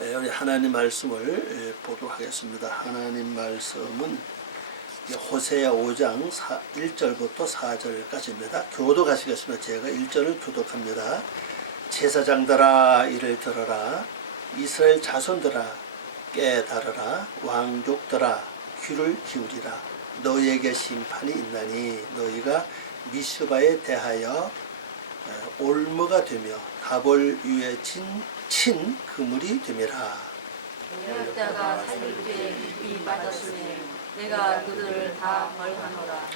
우리 하나님 말씀을 보도록 하겠습니다. 하나님 말씀은 호세아 5장 1절부터 4절까지입니다. 교독하시겠습니다. 제가 1절을 교독합니다. 제사장들아 이를 들어라. 이스라엘 자손들아 깨달으라. 왕족들아 귀를 기울이라. 너희에게 심판이 있나니 너희가 미스바에 대하여 올무가 되며 다볼 위에 친 그물이 됨이라. 내가 살릴때 이 맞았으니 내가 그들을 다 벌하노라.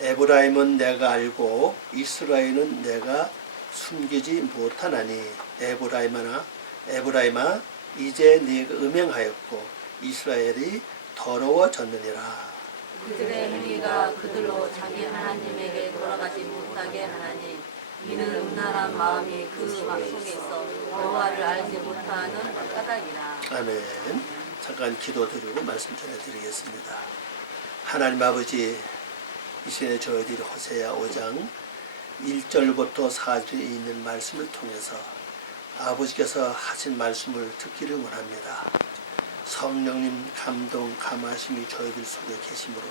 에브라임은 내가 알고 이스라엘은 내가 숨기지 못하나니 에브라임아 이제 네가 음행하였고 이스라엘이 더러워졌느니라. 그들의 행위가 그들로 자기 하나님에게 돌아가지 못하게 하나니 이는 음란한 마음이 그 속에 있어 여호와를 알지 못하는 까닭이라. 아멘. 잠깐 기도드리고 말씀 전해드리겠습니다. 하나님 아버지, 이 시간에 저희들이 호세아 5장 1절부터 4절에 있는 말씀을 통해서 아버지께서 하신 말씀을 듣기를 원합니다. 성령님 감동, 감하심이 저희들 속에 계시므로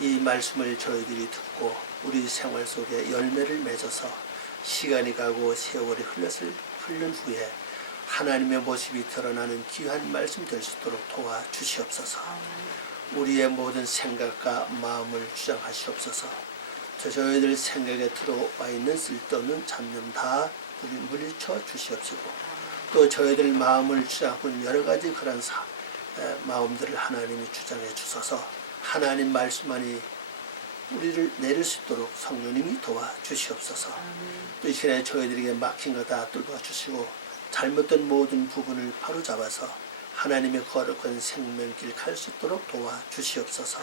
이 말씀을 저희들이 듣고 우리 생활 속에 열매를 맺어서 시간이 가고 세월이 흐른 후에 하나님의 모습이 드러나는 귀한 말씀 될 수 있도록 도와주시옵소서. 우리의 모든 생각과 마음을 주장하시옵소서. 저희들 생각에 들어와 있는 쓸데없는 잡념 다 물리쳐 주시옵시고 또 저희들 마음을 주장하고 있는 여러 가지 그런 마음들을 하나님이 주장해 주셔서 하나님 말씀만이 우리를 내릴 수 있도록 성령님이 도와주시옵소서. 또 이 시간에 저희들에게 막힌 거 다 뚫어주시고 잘못된 모든 부분을 바로잡아서 하나님의 거룩한 생명길 갈 수 있도록 도와주시옵소서.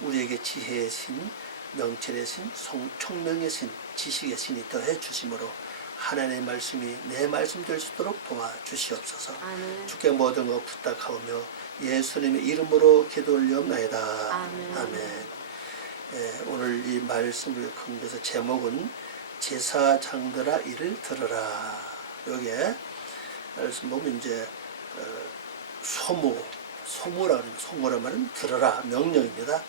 우리에게 지혜의 신, 명철의 신, 총명의 신, 지식의 신이 더해 주심으로 하나님의 말씀이 내 말씀 될 수 있도록 도와주시옵소서. 주께 모든 것 부탁하오며 예수님의 이름으로 기도 올리옵나이다. 아멘. 오늘 이 말씀을 근거해서 제목은 제사장들아 이를 들어라. 여기에 말씀 보면 이제 소무라는 소무란 말은 들어라 명령입니다.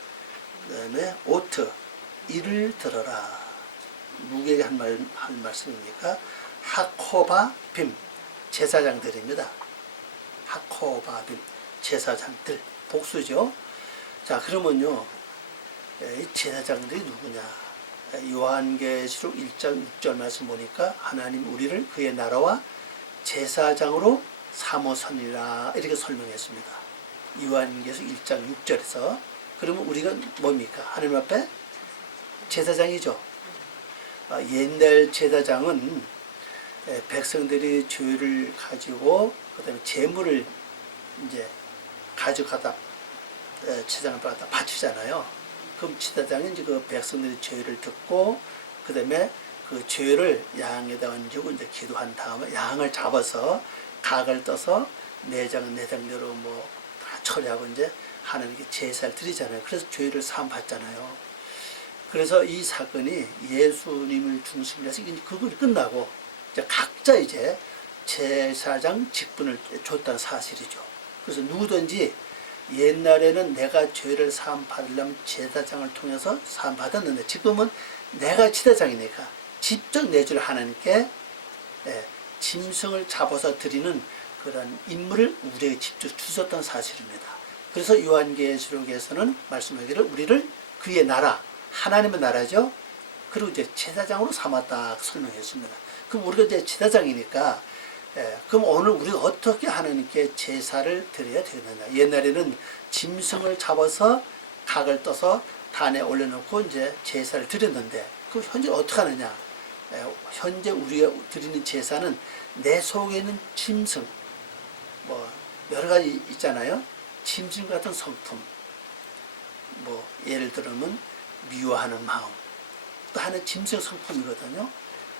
그 다음에 오트 이를 들어라. 누구에게 한 말씀입니까? 하코바빔 제사장들입니다. 하코바빔 제사장들 복수죠. 자, 그러면요 이 제사장들이 누구냐? 요한계시록 1장 6절 말씀 보니까 하나님 우리를 그의 나라와 제사장으로 삼으셨느니라 이렇게 설명했습니다. 요한계시록 1장 6절에서 그러면 우리가 뭡니까? 하나님 앞에 제사장이죠. 옛날 제사장은 백성들이 죄를 가지고 그다음에 제물을 이제 가져가다 제사장을 받아 바치잖아요. 그럼 제사장은 이제 그 백성들의 죄를 듣고 그다음에 그 죄를 양에다 얹고 이제 기도한 다음에 양을 잡아서 각을 떠서 내장대로 뭐 다 처리하고 이제 하나님께 제사를 드리잖아요. 그래서 죄를 사함 받잖아요. 그래서 이 사건이 예수님을 중심으로 해서 그걸 끝나고 이제 각자 이제 제사장 직분을 줬다는 사실이죠. 그래서 누구든지 옛날에는 내가 죄를 사함 받으려면 제사장을 통해서 사함 받았는데 지금은 내가 제사장이니까 직접 내 죄를 하나님께 짐승을 잡아서 드리는 그런 임무를 우리에게 직접 주셨던 사실입니다. 그래서 요한계시록에서는 말씀하기를 우리를 그의 나라 하나님의 나라죠. 그리고 이제 제사장으로 삼았다 설명했습니다. 그럼 우리가 이제 제사장이니까 그럼 오늘 우리가 어떻게 하나님께 제사를 드려야 되느냐? 옛날에는 짐승을 잡아서 각을 떠서 단에 올려놓고 이제 제사를 드렸는데 그 현재 어떻게 하느냐? 현재 우리가 드리는 제사는 내 속에 있는 짐승 뭐 여러 가지 있잖아요. 짐승 같은 성품 뭐 예를 들면 미워하는 마음 또 하나의 짐승 성품이거든요.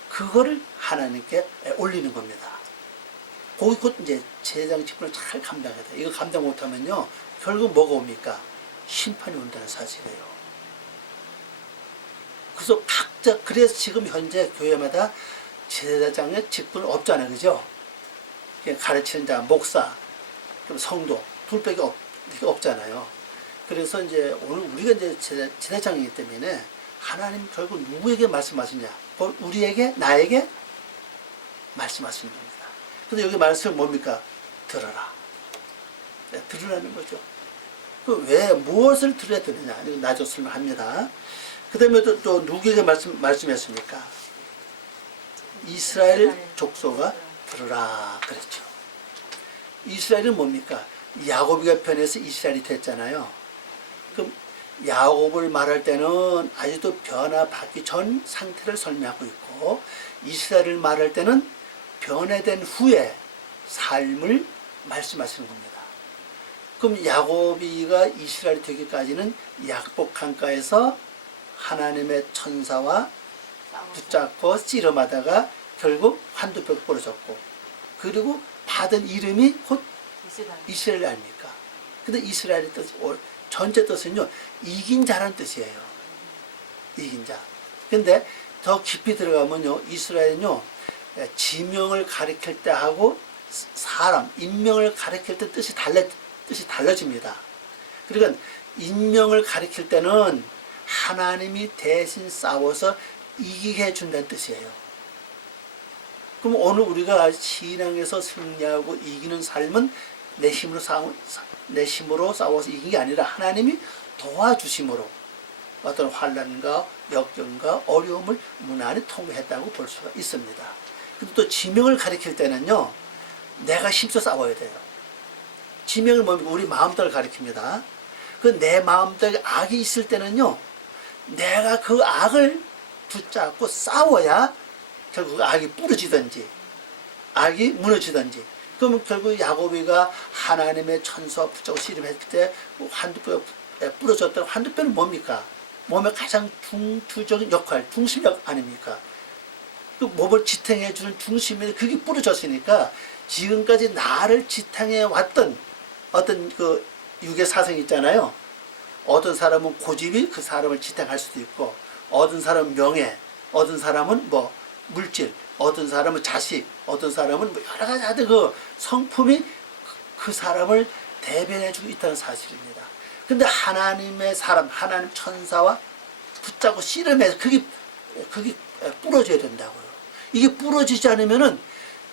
그거를 하나님께 올리는 겁니다. 곧 이제 제사장 직분을 잘 감당해야 돼. 이거 감당 못하면요 결국 뭐가 옵니까? 심판이 온다는 사실이에요. 그래서 그래서 지금 현재 교회마다 제사장의 직분은 없잖아요, 그죠? 가르치는 자, 목사, 그럼 성도 둘밖에 없잖아요. 그래서 이제 오늘 우리가 이제 제사장이기 때문에 하나님 결국 누구에게 말씀하시냐? 우리에게, 나에게 말씀하시는 겁니다. 근데 여기 말씀은 뭡니까? 들어라. 네, 들으라는 거죠. 그 왜 무엇을 들어야 되느냐? 이거 나중 설명합니다. 그 다음에 또 누구에게 말씀했습니까? 이스라엘 족속아 들으라 그랬죠. 이스라엘은 뭡니까? 야곱이가 변해서 이스라엘이 됐잖아요. 그럼 야곱을 말할 때는 아직도 변화받기 전 상태를 설명하고 있고, 이스라엘을 말할 때는 변화된 후에 삶을 말씀하시는 겁니다. 그럼 야곱이가 이스라엘이 되기까지는 약복강가에서 하나님의 천사와 붙잡고 씨름하다가 결국 환두뼈 부러졌고, 그리고 받은 이름이 곧 이스라엘 아닙니까? 근데 이스라엘의 뜻, 전체 뜻은요, 이긴 자라는 뜻이에요. 이긴 자. 근데 더 깊이 들어가면요, 이스라엘은요, 지명을 가리킬 때 하고 사람, 인명을 가리킬 때 뜻이 달라집니다. 그러니까 인명을 가리킬 때는 하나님이 대신 싸워서 이기게 해준다는 뜻이에요. 그럼 오늘 우리가 신앙에서 승리하고 이기는 삶은 내 힘으로 싸워서 이긴 게 아니라 하나님이 도와주심으로 어떤 환난과 역경과 어려움을 무난히 통과했다고 볼 수가 있습니다. 근데 또 지명을 가리킬 때는요, 내가 힘써 싸워야 돼요. 지명을 뭡니까? 우리 마음대로 가리킵니다. 그 내 마음대로 악이 있을 때는요, 내가 그 악을 붙잡고 싸워야 결국 악이 부러지든지 악이 무너지든지. 그러면 결국 야곱이가 하나님의 천사와 붙잡고 씨름했을 때 환두뼈 부러졌던 환두뼈는 뭡니까? 몸의 가장 중추적인 역할, 중심력 아닙니까? 그 몸을 지탱해 주는 중심이 그게 부러졌으니까 지금까지 나를 지탱해 왔던 어떤 그 육의 사성이 있잖아요. 어떤 사람은 고집이 그 사람을 지탱할 수도 있고, 어떤 사람은 명예, 어떤 사람은 뭐 물질, 어떤 사람은 자식, 어떤 사람은 뭐 여러 가지 하여튼 그 성품이 그 사람을 대변해주고 있다는 사실입니다. 근데 하나님의 사람, 하나님 천사와 붙잡고 씨름해서 그게 부러져야 된다고요. 이게 부러지지 않으면은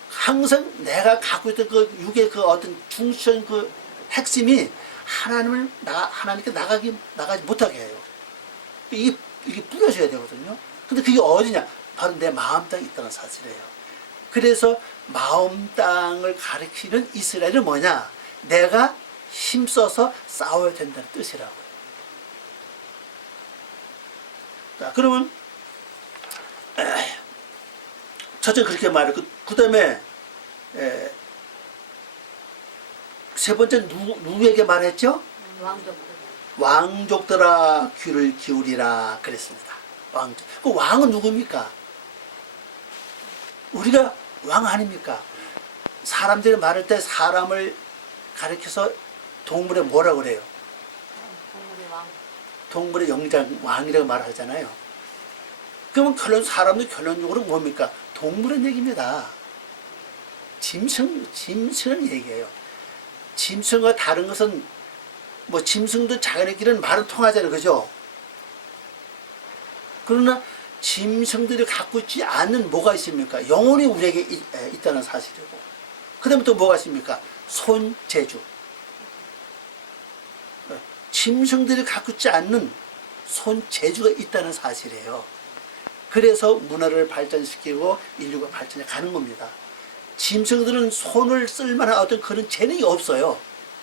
항상 내가 갖고 있던 그 육의 그 어떤 중심 그 핵심이 하나님께 나가지 못하게 해요. 이게 부러져야 되거든요. 근데 그게 어디냐? 바로 내 마음 땅에 있다는 사실이에요. 그래서 마음 땅을 가리키는 이스라엘은 뭐냐? 내가 힘써서 싸워야 된다는 뜻이라고요. 자, 그러면 첫째 그렇게 말했고, 그 다음에 세 번째 누구에게 말했죠? 왕족들아 귀를 기울이라 그랬습니다. 왕족. 그 왕은 누굽니까? 우리가 왕 아닙니까? 사람들이 말할 때 사람을 가리켜서 동물에 뭐라 그래요? 동물의 영장 왕이라고 말하잖아요. 그러면 사람들 결론적으로 뭡니까? 동물은 얘기입니다. 짐승은 얘기예요. 짐승과 다른 것은 뭐 짐승도 자기네끼리는 말은 통하잖아요. 그죠? 그러나 짐승들이 갖고 있지 않는 뭐가 있습니까? 영혼이 우리에게 있다는 사실이고, 그 다음에 또 뭐가 있습니까? 손재주. 짐승들이 갖고 있지 않는 손재주가 있다는 사실이에요. 그래서 문화를 발전시키고 인류가 발전해 가는 겁니다. 짐승들은 손을 쓸만한 어떤 그런 재능이 없어요.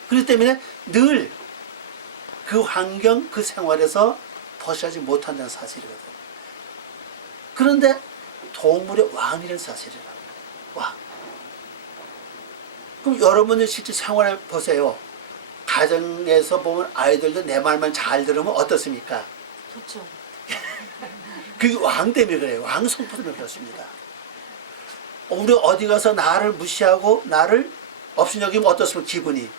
그렇기 때문에 늘 그 환경, 그 생활에서 벗어나지 못한다는 사실이거든요. 그런데 동물의 왕이라는 사실이라고. 왕. 그럼 여러분은 실제 생활을 보세요. 가정에서 보면 아이들도 내 말만 잘 들으면 어떻습니까? 좋죠. 그게 왕 때문에 그래요. 왕 성품 때문에 그렇습니다. 우리 어디 가서 나를 무시하고 나를 없인 여기면 어떻습니까? 기분이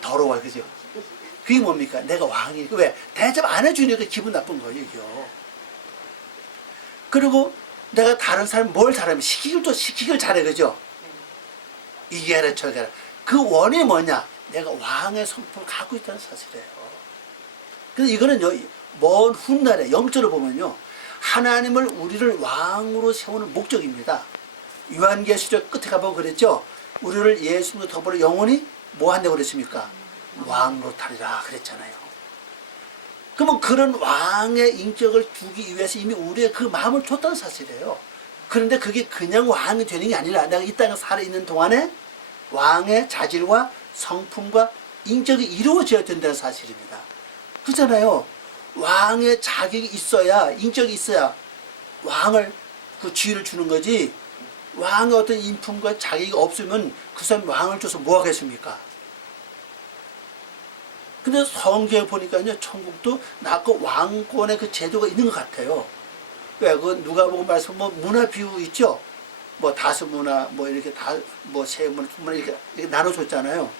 더러워요. 그죠? 그게 뭡니까? 내가 왕이니까. 왜? 대접 안 해주니까 기분 나쁜 거예요. 이게요. 그리고 내가 다른 사람 뭘 잘하면 시키길 잘해. 그죠? 이게 아니라 저게 아니라 그 원인이 뭐냐? 내가 왕의 성품을 갖고 있다는 사실이에요. 그래서 이거는 먼 훗날에 영적으로 보면요, 하나님을 우리를 왕으로 세우는 목적입니다. 요한계시록 끝에 가보면 그랬죠. 우리를 예수님과 더불어 영원히 뭐 한다고 그랬습니까? 왕으로 타리라 그랬잖아요. 그러면 그런 왕의 인격을 두기 위해서 이미 우리의 그 마음을 줬다는 사실이에요. 그런데 그게 그냥 왕이 되는 게 아니라 내가 이 땅에 살아있는 동안에 왕의 자질과 성품과 인격이 이루어져야 된다는 사실입니다. 그렇잖아요. 왕의 자격이 있어야, 인격이 있어야 왕을 그 지위를 주는 거지, 왕의 어떤 인품과 자격이 없으면 그 사람이 왕을 줘서 뭐 하겠습니까? 근데 성경에 보니까요, 천국도 그 왕권의 그 제도가 있는 것 같아요. 왜? 그 누가복음 말씀 뭐 문화 비유 있죠? 뭐 다섯 문화, 뭐 이렇게 뭐 세 문화, 두 문화 이렇게 나눠줬잖아요.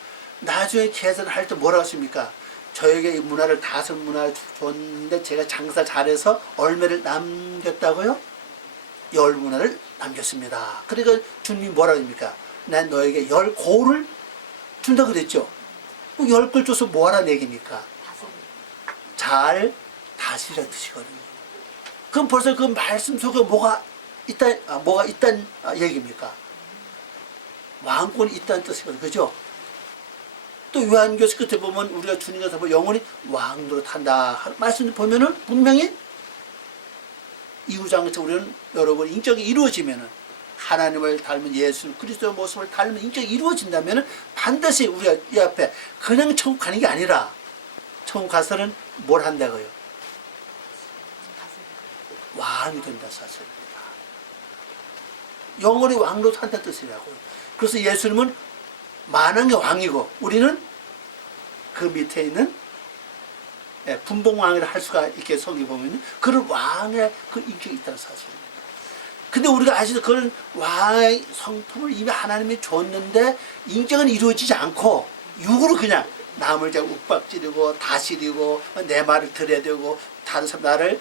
나중에 계산할 때 뭐라고 했습니까? 저에게 이 문화를 다섯 문화 줬는데 제가 장사 잘해서 얼마를 남겼다고요? 10문화를 남겼습니다. 그러니까 주님이 뭐라고 합니까? 난 너에게 10고를 준다 그랬죠. 10걸 줘서 뭐하라 얘기입니까? 잘 다스리라 뜻이거든요. 그럼 벌써 그 말씀 속에 뭐가 있단 얘기입니까? 왕권이 있다는 뜻이거든요. 그죠? 또 요한계시 끝에 보면 우리가 주님과 더불어 영원히 왕으로 탄다 말씀 보면은 분명히 이후장처럼 우리는 여러분 인격이 이루어지면은, 하나님을 닮은 예수 그리스도의 모습을 닮은 인격이 이루어진다면은 반드시 우리가 이 앞에 그냥 천국 가는 게 아니라 천국 가서는 뭘 한다고요? 왕이 된다 사실입니다. 영원히 왕으로 산다는 뜻이라고요. 그래서 예수님은 만왕의 왕이고 우리는 그 밑에 있는 분봉왕이라 할 수가 있게 성경 보면 그런 왕의 그 인격이 있다는 사실입니다. 근데 우리가 아직도 그런 왕의 성품을 이미 하나님이 줬는데 인격은 이루어지지 않고 육으로 그냥 남을 욱박지르고 다스리고 내 말을 들어야 되고 다른 사람 나를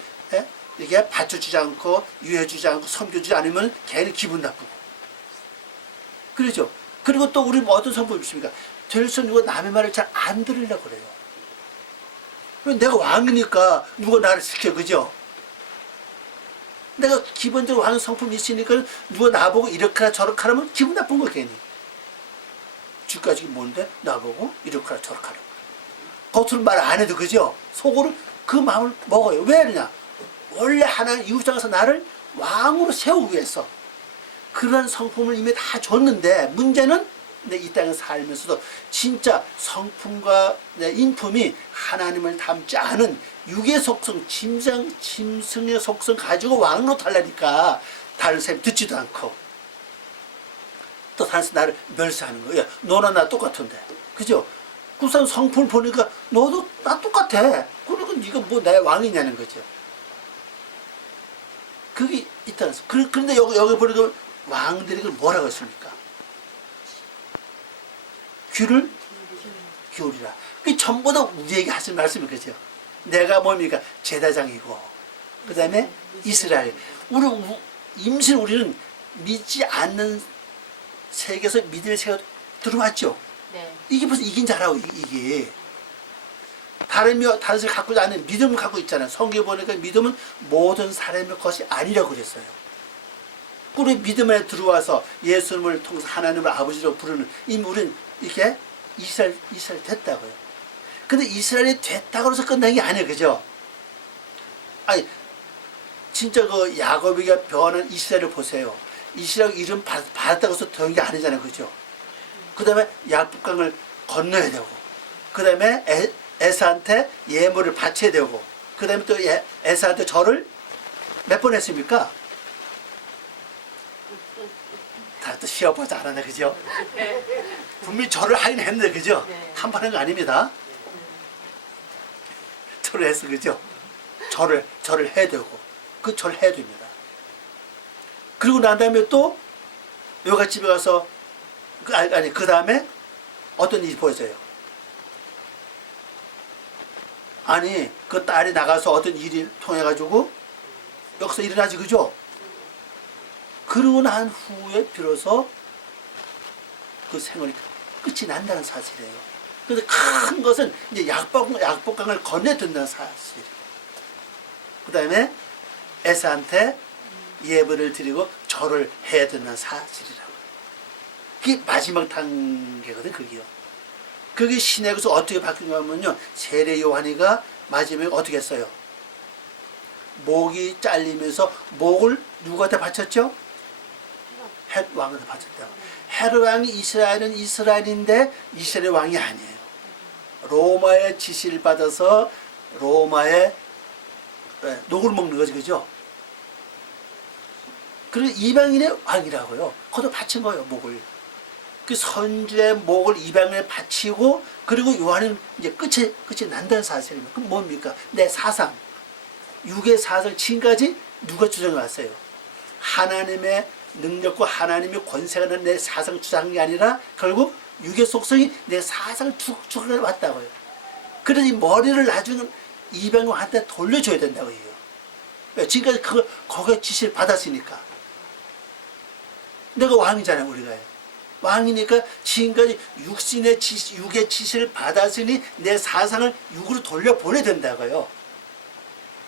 이게 받쳐주지 않고 유해주지 않고 섬겨주지 않으면 걔는 기분 나쁘고 그러죠. 그리고 또 우리 어떤 성품이 있습니까? 될수 누가 남의 말을 잘 안 들으려고 그래요. 내가 왕이니까 누가 나를 시켜, 그죠? 내가 기본적으로 왕의 성품이 있으니까 누가 나보고 이렇게 하라 저렇게 하라면 기분 나쁜 거 괜히. 쥐까지 뭔데? 나보고 이렇게 하라 저렇게 하라. 겉으로 말 안 해도 그죠? 속으로 그 마음을 먹어요. 왜 그러냐? 원래 하나님 이웃장에서 나를 왕으로 세우기 위해서 그런 성품을 이미 다 줬는데 문제는 내 이 땅에 살면서도 진짜 성품과 내 인품이 하나님을 닮지 않은 육의 속성, 짐승의 속성 가지고 왕으로 달라니까 다른 사람이 듣지도 않고 또 다른 사람이 나를 멸시하는 거예요. 너나 나 똑같은데. 그죠? 그 사람 성품을 보니까 너도 나 똑같아. 그러니까 네가 뭐 내 왕이냐는 거죠. 그게 있다는 거. 그런데 여기 보니까 왕들이 그걸 뭐라고 했습니까? 귀를 기울이라. 그게 전부 다 우리에게 하신 말씀이 그죠. 내가 뭡니까? 제사장이고, 그 다음에 이스라엘. 임신 우리는 믿지 않는 세계에서 믿음의 세계가 들어왔죠. 네. 이게 무슨 이긴 자라고, 이게. 다른 사람이 갖고 있지 않은 믿음을 갖고 있잖아요. 성경에 보니까 믿음은 모든 사람의 것이 아니라고 그랬어요. 우리 믿음 안에 들어와서 예수님을 통해서 하나님을 아버지로 부르는 이미 우리는 이렇게 이스라엘 됐다고요. 근데 이스라엘이 됐다고 해서 끝난 게 아니에요. 그죠? 아니, 진짜 그 야곱이가 변한 이스라엘을 보세요. 이스라엘 이름 받았다고 해서 된 게 아니잖아요. 그죠? 그 다음에 야복강을 건너야 되고, 그 다음에 에사한테 예물을 바쳐야 되고, 그 다음에 또 에사한테 절을 몇 번 했습니까? 다 또 시어보지 않았네, 그죠? 분명히 절을 하긴 했는데, 그죠? 한 번 한 거 아닙니다. 절을 했어, 그죠? 절을 해야 되고, 그 절 해야 됩니다. 그리고 난 다음에 또, 여가집에 가서, 그 다음에 어떤 일이 보여져요? 아니, 그 딸이 나가서 어떤 일이 통해가지고, 여기서 일어나지, 그죠? 그러고 난 후에 비로소 그 생활이 끝이 난다는 사실이에요. 그런데 큰 것은 이제 약복강을 건네든다는 사실. 그 다음에 에사한테 예배를 드리고 절을 해야 된다는 사실이라고. 그게 마지막 단계거든, 그게요. 그게 신약에서 어떻게 바뀐가 하면요, 세례 요한이가 마지막에 어떻게 했어요? 목이 잘리면서 목을 누구한테 바쳤죠? 헷 왕한테 바쳤다고. 헤롯 왕이 이스라엘은 이스라엘인데 이스라엘 왕이 아니에요. 로마의 지시를 받아서 로마의 녹을 먹는 거지, 그죠? 그리고 이방인의 왕이라고요. 거기다 바친 거예요, 목을. 그 선주의 목을 이방인에 바치고, 그리고 요한은 이제 끝이 난다는 사실입니다. 그럼 뭡니까? 내 사상, 육의 사상 지금까지 누가 주장해 왔어요? 하나님의 능력과 하나님의 권세가 난 내 사상 주장이 아니라 결국 육의 속성이 내 사상을 주장해 왔다고요. 그러니 머리를 나중에 이방인한테 돌려줘야 된다고 해요. 지금까지 거기에 지시를 받았으니까. 내가 왕이잖아요, 우리가. 왕이니까 지금까지 육의 지시를 받았으니 내 사상을 육으로 돌려보내야 된다고요.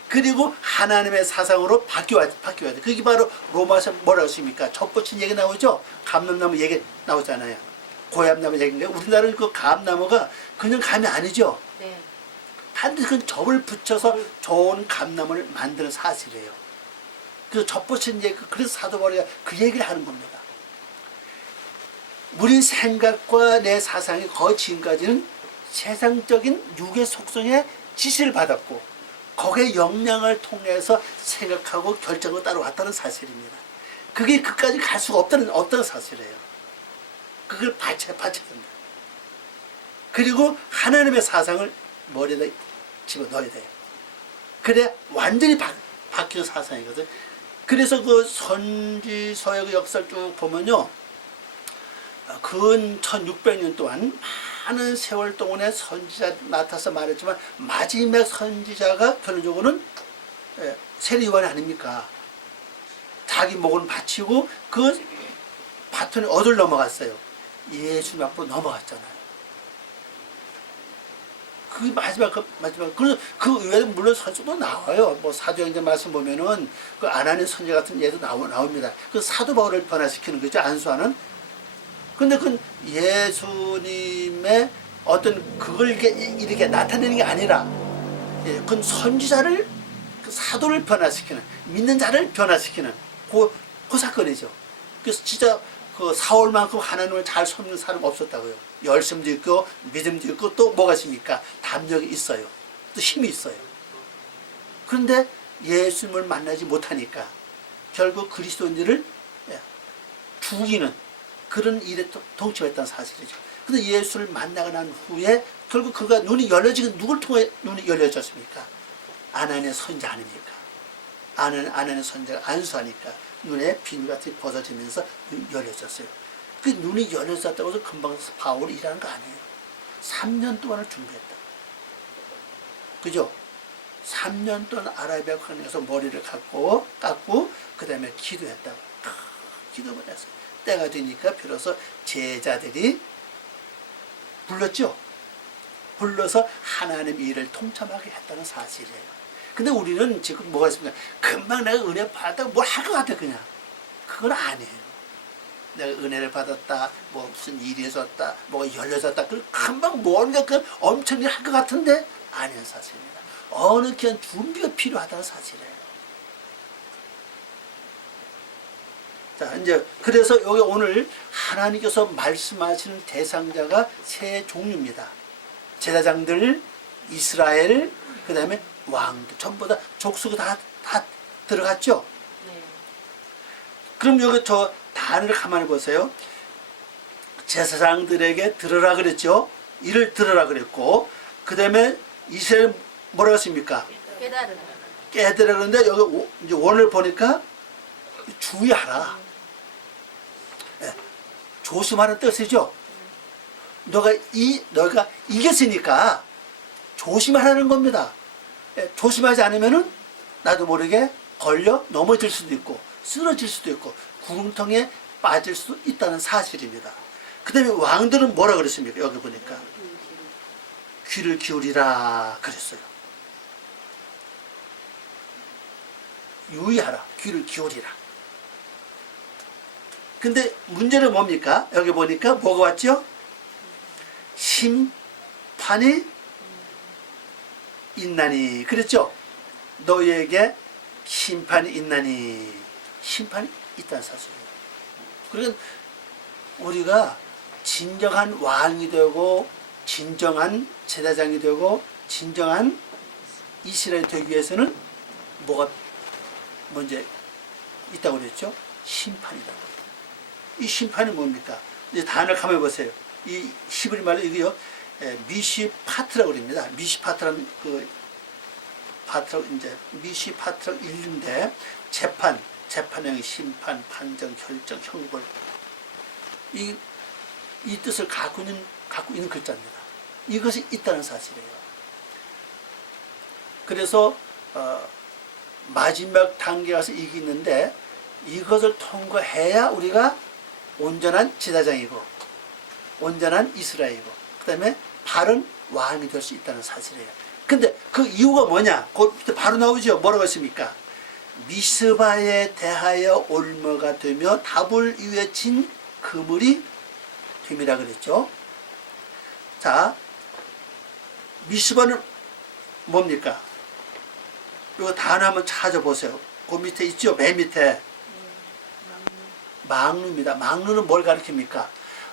그리고 하나님의 사상으로 바뀌어야 돼. 그게 바로 로마서 뭐라고 했습니까? 젖붙인 얘기 나오죠? 감람나무 얘기 나오잖아요. 고향나무 얘기인데, 우리나라는 그 감나무가 그냥 감이 아니죠? 네. 반드시 그 접을 붙여서 좋은 감나무를 만드는 사실이에요. 그 젖붙인 얘기, 그래서 사도 바울이 그 얘기를 하는 겁니다. 우리 생각과 내 사상이 거의 지금까지는 세상적인 육의 속성에 지시를 받았고, 거기에 영향을 통해서 생각하고 결정을 따라왔다는 사실입니다. 그게 끝까지 갈 수가 없다는 사실이에요. 그걸 받쳐야 된다. 그리고 하나님의 사상을 머리에다 집어넣어야 돼요. 그래 완전히 바뀌는 사상이거든. 그래서 그 선지서의 그 역사를 쭉 보면요, 근 1600년 동안 많은 세월 동안에 선지자 나타나서 말했지만, 마지막 선지자가 결론적으로는 세례 요한 아닙니까? 자기 목을 바치고 그 바톤이 어딜 넘어갔어요? 예수님 앞으로 넘어갔잖아요. 그 마지막. 그래서 그 외에도 물론 선수도 나와요. 뭐 사도행전 말씀 보면은 그 아나니 선지 같은 예도 나옵니다. 그 사도 바울을 변화시키는 거죠, 안수하는. 근데 그건 예수님의 어떤 그걸 이렇게 나타내는 게 아니라, 그건 선지자를, 그 사도를 변화시키는, 믿는 자를 변화시키는 그 사건이죠. 그래서 진짜 그 사울만큼 하나님을 잘 섬기는 사람 없었다고요. 열심도 있고 믿음도 있고 또 뭐가 있습니까? 담력이 있어요. 또 힘이 있어요. 그런데 예수님을 만나지 못하니까 결국 그리스도인들을 죽이는 그런 일에 동참했다는 사실이죠. 근데 예수를 만나고 난 후에 결국 그가 눈이 열려지고, 누굴 통해 눈이 열려졌습니까? 아나니아 선지자 아닙니까? 아나니아 선지자가 안수하니까 눈에 비늘같이 벗어지면서 눈이 열려졌어요. 그 눈이 열려졌다고 해서 금방 바울이 일하는 거 아니에요. 3년 동안을 준비했다. 그죠? 3년 동안 아라비아 광야에서 머리를 깎고 그 다음에 기도했다고. 기도만 했어요. 때가 되니까 비로소 제자들이 불러서 하나님 일을 통참하게 했다는 사실이에요. 근데 우리는 지금 뭐가 있습니까? 금방 내가 은혜 받았다, 뭘 할 것 같아, 그냥. 그건 아니에요. 내가 은혜를 받았다, 뭐 무슨 일이 있었다, 뭐가 열려졌다, 그 금방 뭔가 그 엄청 일 할 것 같은데 아니는 사실입니다. 어느 그냥 준비가 필요하다는 사실이에요. 자, 이제 그래서 여기 오늘 하나님께서 말씀하시는 대상자가 세 종류입니다. 제사장들, 이스라엘, 그 다음에 왕들, 전부 다 족수가 다 들어갔죠? 네. 그럼 여기 저 단어를 가만히 보세요. 제사장들에게 들으라 그랬죠? 이를 들으라 그랬고, 그 다음에 이스라엘 뭐라고 했습니까? 깨달으라 그러는데 여기 이제 원을 보니까 주의하라. 조심하는 뜻이죠. 너가 이겼으니까 조심하라는 겁니다. 조심하지 않으면은 나도 모르게 걸려 넘어질 수도 있고 쓰러질 수도 있고 구렁텅이에 빠질 수도 있다는 사실입니다. 그 다음에 왕들은 뭐라 그랬습니까? 여기 보니까 귀를 기울이라 그랬어요. 유의하라. 귀를 기울이라. 근데 문제는 뭡니까? 여기 보니까 뭐가 왔죠? 심판이 있나니. 그랬죠? 너희에게 심판이 있나니. 심판이 있다는 사실이에요. 그러니까 우리가 진정한 왕이 되고 진정한 제사장이 되고 진정한 이스라엘이 되기 위해서는 뭐가 먼저 있다고 그랬죠? 심판이다. 이 심판이 뭡니까? 이제 단어를 가만히 보세요. 이 히브리 말로 이게요, 미시파트라고 그럽니다. 미시파트라는 그 파트라고 이제 미시파트라고 읽는데 재판형 심판, 판정, 결정, 형벌 이 뜻을 갖고 있는 글자입니다. 이것이 있다는 사실이에요. 그래서 마지막 단계에 가서 이게 있는데 이것을 통과해야 우리가 온전한 제사장이고 온전한 이스라엘이고 그 다음에 바른 왕이 될 수 있다는 사실이에요. 근데 그 이유가 뭐냐? 그 바로 나오죠. 뭐라고 했습니까? 미스바에 대하여 올무가 되며 다불 위에 친 그물이 됨이라 그랬죠. 자, 미스바는 뭡니까? 이거 단어 한번 찾아보세요. 그 밑에 있죠? 맨 밑에. 망루입니다. 망루는 뭘 가리킵니까?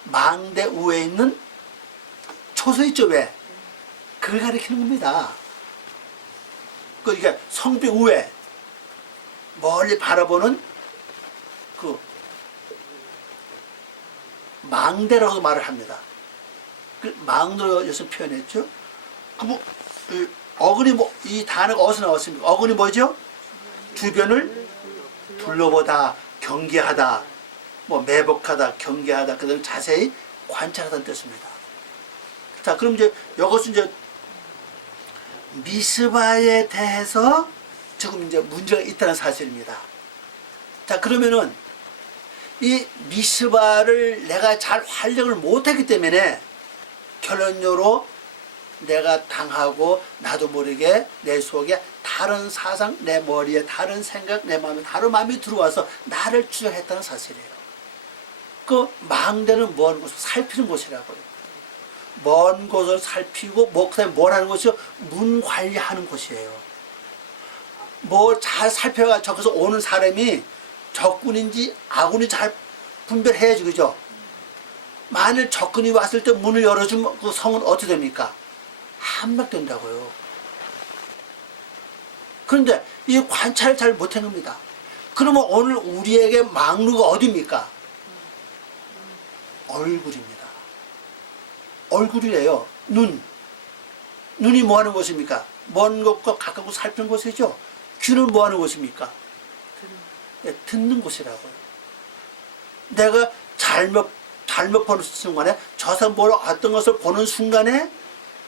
망대 우에 있는 초소 있죠? 왜? 그걸 가리키는 겁니다. 그러니까 성벽 우에 멀리 바라보는 그 망대라고 말을 합니다. 그 망대로 여기서 표현했죠. 그럼 어근이 이 단어가 어디서 나왔습니까? 어근이 뭐죠? 주변을 둘러보다, 경계하다, 매복하다, 경계하다, 그다음에 자세히 관찰하다는 뜻입니다. 자, 그럼 이제 이것은 이제 미스바에 대해서 지금 이제 문제가 있다는 사실입니다. 자, 그러면은 이 미스바를 내가 잘 활용을 못했기 때문에 결론적으로 내가 당하고 나도 모르게 내 속에 다른 사상, 내 머리에 다른 생각, 내 마음에 다른 마음이 들어와서 나를 주장했다는 사실이에요. 그 망대는 먼 곳을 살피는 곳이라고요. 먼 곳을 살피고 그다음에 뭘 하는 곳이요? 문 관리하는 곳이에요. 뭘 잘 살펴가 저기서 오는 사람이 적군인지 아군인지 잘 분별해야지, 그죠? 만일 적군이 왔을 때 문을 열어주면 그 성은 어떻게 됩니까? 함락된다고요. 그런데 이 관찰을 잘 못한 겁니다. 그러면 오늘 우리에게 망루가 어디입니까? 얼굴입니다. 얼굴이래요. 눈이 뭐 하는 곳입니까? 먼 곳과 가까운 곳 살피는 곳이죠. 귀는 뭐 하는 곳입니까? 듣는 곳이라고요. 내가 잘못 보는 순간에 저 사람 어떤 것을 보는 순간에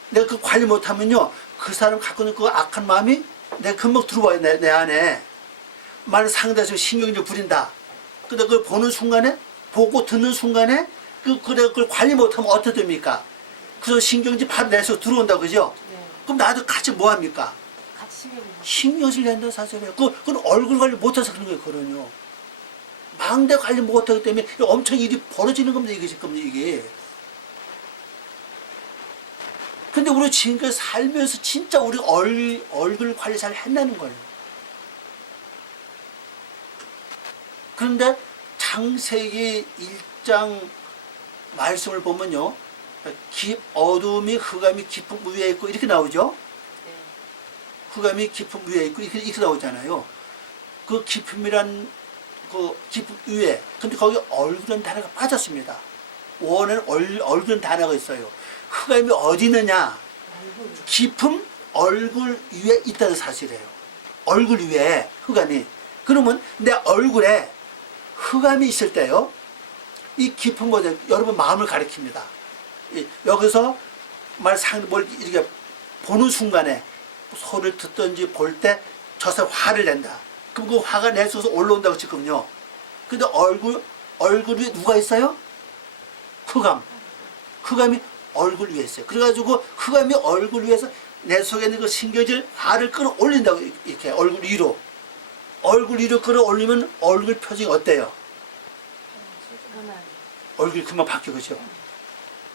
내가 그 관리 못하면요, 그 사람 갖고 있는 그 악한 마음이 내가 금방 들어와요, 내 안에. 만약 상대에서 신경이 좀 부린다. 근데 그걸 보는 순간에, 보고 듣는 순간에, 그걸 관리 못하면 어떻게 됩니까? 그래서 신경질 바로 내 속에 들어온다, 그죠? 네. 그럼 나도 같이 뭐 합니까? 같이 신경질 낸다는 사실이에요. 그건 얼굴 관리 못해서 그런 거예요, 그러요. 망대 관리 못하기 때문에 엄청 일이 벌어지는 겁니다, 이게 지금 이게. 근데 우리 지금까지 살면서 진짜 우리 얼굴 관리 잘 했나는 거예요. 그런데 창세기 1장 말씀을 보면요, 어둠이 흑암이 깊은 위에 있고 이렇게 나오죠. 네. 흑암이 깊은 위에 있고 이렇게 나오잖아요. 그 깊음이란 그 깊음 위에, 근데 거기 얼굴은 단어가 빠졌습니다. 원에는 얼굴은 단어가 있어요. 흑암이 어디 있느냐? 깊음 얼굴 위에 있다는 사실이에요. 얼굴 위에 흑암이. 그러면 내 얼굴에 흑암이 있을 때요, 이 깊은 곳에 여러분 마음을 가리킵니다. 여기서 뭘 이렇게 보는 순간에 소리를 듣든지 볼 때 저 사람 화를 낸다. 그럼 그 화가 내 속에서 올라온다고 지금요. 근데 얼굴 위에 누가 있어요? 흑암이 얼굴 위에 있어요. 그래가지고 흑암이 얼굴 위에서 내 속에 있는 그 신경질 알을 끌어올린다고. 이렇게 얼굴 위로 끌어올리면 얼굴 표정이 어때요? 얼굴이 금방 바뀌고, 그죠?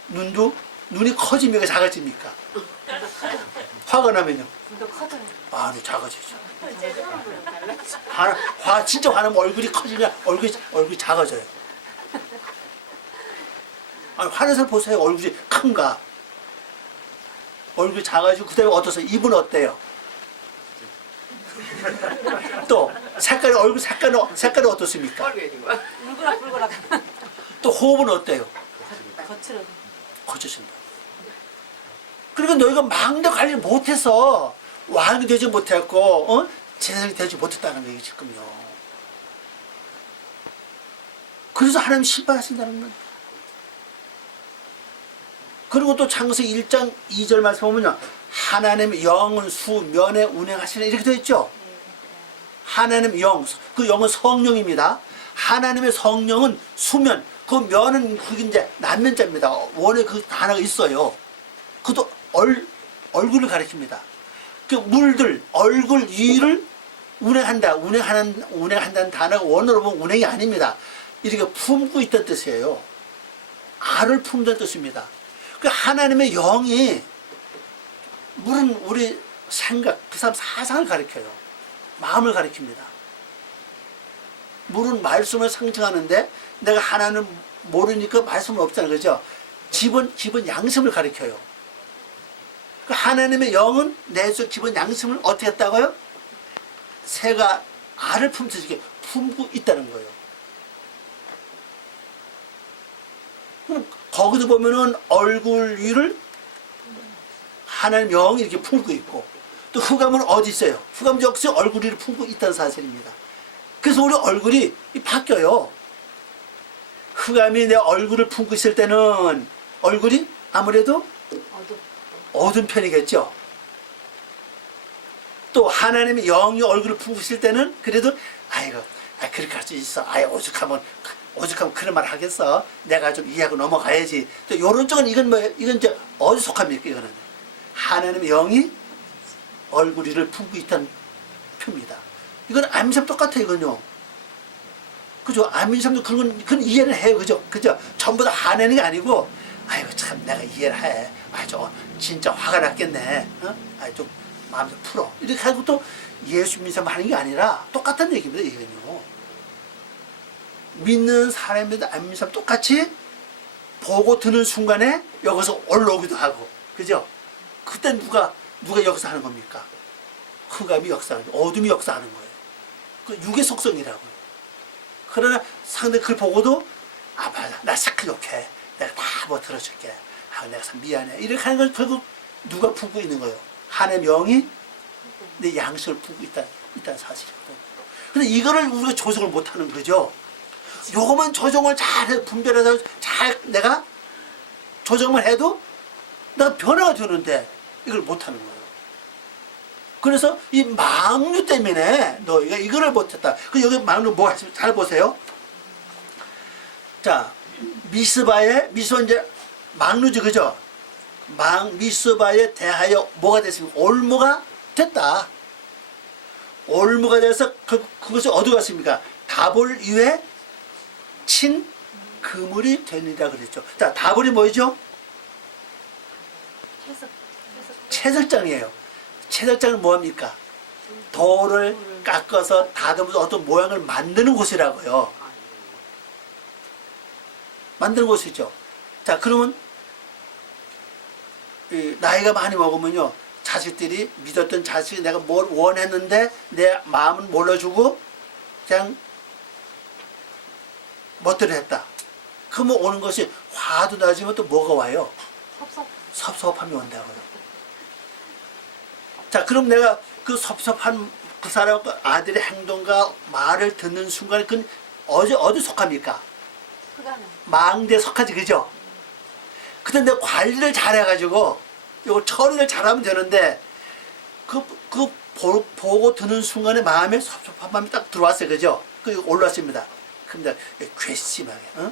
눈이 커집니까? 작아집니까? 화가 나면요? 눈 작아지죠. 진짜 화나면 얼굴이 커지면 얼굴이 작아져요. 아니, 화낸 사람 보세요. 얼굴이 큰가? 얼굴이 작아지고, 그 다음에 어떠세요? 입은 어때요? 또, 얼굴 색깔이 어떻습니까? 또 호흡은 어때요? 거칠어진다. 그러니까 너희가 망대 관리를 못해서 왕이 되지 못했고, 제사장이 되지 못했다는 얘기 지금요. 그래서 하나님 심판하신다는 거예요. 그리고 또 창세기 1장 2절 말씀 보면요, 하나님의 영은 수면에 운행하시네, 이렇게 되어 있죠. 하나님의 영, 그 영은 성령입니다. 하나님의 성령은 수면, 그 면은 그게 이제 남면자입니다. 원래 그 단어가 있어요. 그것도 얼굴을 가리킵니다. 그 물들, 얼굴 위를 운행한다는 단어가 원어로 보면 운행이 아닙니다. 이렇게 품고 있다는 뜻이에요. 알을 품다는 뜻입니다. 그 하나님의 영이 물은 우리 생각, 그 사람 사상을 가리켜요. 마음을 가리킵니다. 물은 말씀을 상징하는데 내가 하나는 모르니까 말씀은 없잖아요. 그죠? 기본 양심을 가리켜요. 그 하나님의 영은 내적 기본 양심을 어떻게 했다고요? 새가 알을 품듯이 품고 있다는 거예요. 그럼 거기도 보면은 얼굴 위를 하나님 영이 이렇게 품고 있고, 또 흑암은 어디 있어요? 흑암 역시 얼굴 위를 품고 있다는 사실입니다. 그래서 우리 얼굴이 바뀌어요. 흑암이 내 얼굴을 품고 있을 때는 얼굴이 아무래도 어두운 편이겠죠. 또 하나님의 영이 얼굴을 품고 있을 때는 그래도 그렇게 할 수 있어. 오죽하면 그런 말 하겠어. 내가 좀 이해하고 넘어가야지. 또 이런 쪽은 이건 뭐예요? 이건 이제 어디 속합니까? 이거는 하나님의 영이 얼굴 위를 품고 있다는 표입니다. 이건 암민삼 똑같아요. 이건요. 그죠? 암민삼도 그건 이해를 해요. 그죠? 전부 다 화내는 게 아니고, 참 내가 이해를 해. 진짜 화가 났겠네. 좀 마음을 풀어. 이렇게 하고 또 예수 민삼 하는 게 아니라 똑같은 얘기입니다. 이건요. 믿는 사람입니다. 암민삼 똑같이 보고 드는 순간에 여기서 올라오기도 하고, 그죠? 그때 누가 역사하는 겁니까? 흑암이 역사하는 거예요. 어둠이 역사하는 거예요. 그 육의 속성이라고요. 그러나 상대 그걸 보고도 맞아, 나 사크 욕해. 내가 다 들어줄게. 내가 참 미안해. 이렇게 하는 걸 결국 누가 품고 있는 거예요? 하나님의 영이 내 양심을 품고 있다는 사실이거든요. 근데 이거를 우리가 조정을 못하는 거죠. 요거만 조정을 잘 분별해서 잘 내가 조정만 해도 내가 변화가 되는데 이걸 못하는 거예요. 그래서 이 망류 때문에 너희가 이거를 못했다. 그 여기 망류 뭐 하시면 잘 보세요. 자, 미스바 이제 망류지, 그죠? 미스바에 대하여 뭐가 됐습니까? 올무가 됐다. 올무가 돼서 그것이 어디 갔습니까? 다볼 위에 친 그물이 되니라 그랬죠. 자, 다볼이 뭐죠? 채석장이에요. 채석장은 뭐합니까? 돌을 깎아서 다듬어서 어떤 모양을 만드는 곳이라고요. 만드는 곳이죠. 자, 그러면 나이가 많이 먹으면요, 자식들이 믿었던 자식이 내가 뭘 원했는데 내 마음은 몰라주고 그냥 멋대로 했다. 그러면 오는 것이 화도 나지만 또 뭐가 와요? 섭섭함이 온다고요. 자, 그럼 내가 그 섭섭한 그 사람, 그 아들의 행동과 말을 듣는 순간에 그건 어디 속합니까? 망대에 속하지, 그죠? 근데 내가 관리를 잘해가지고 이거 처리를 잘하면 되는데 보고 듣는 순간에 마음에 섭섭한 마음이 딱 들어왔어요, 그죠? 그 올랐습니다. 그럼 내가 괘씸하게,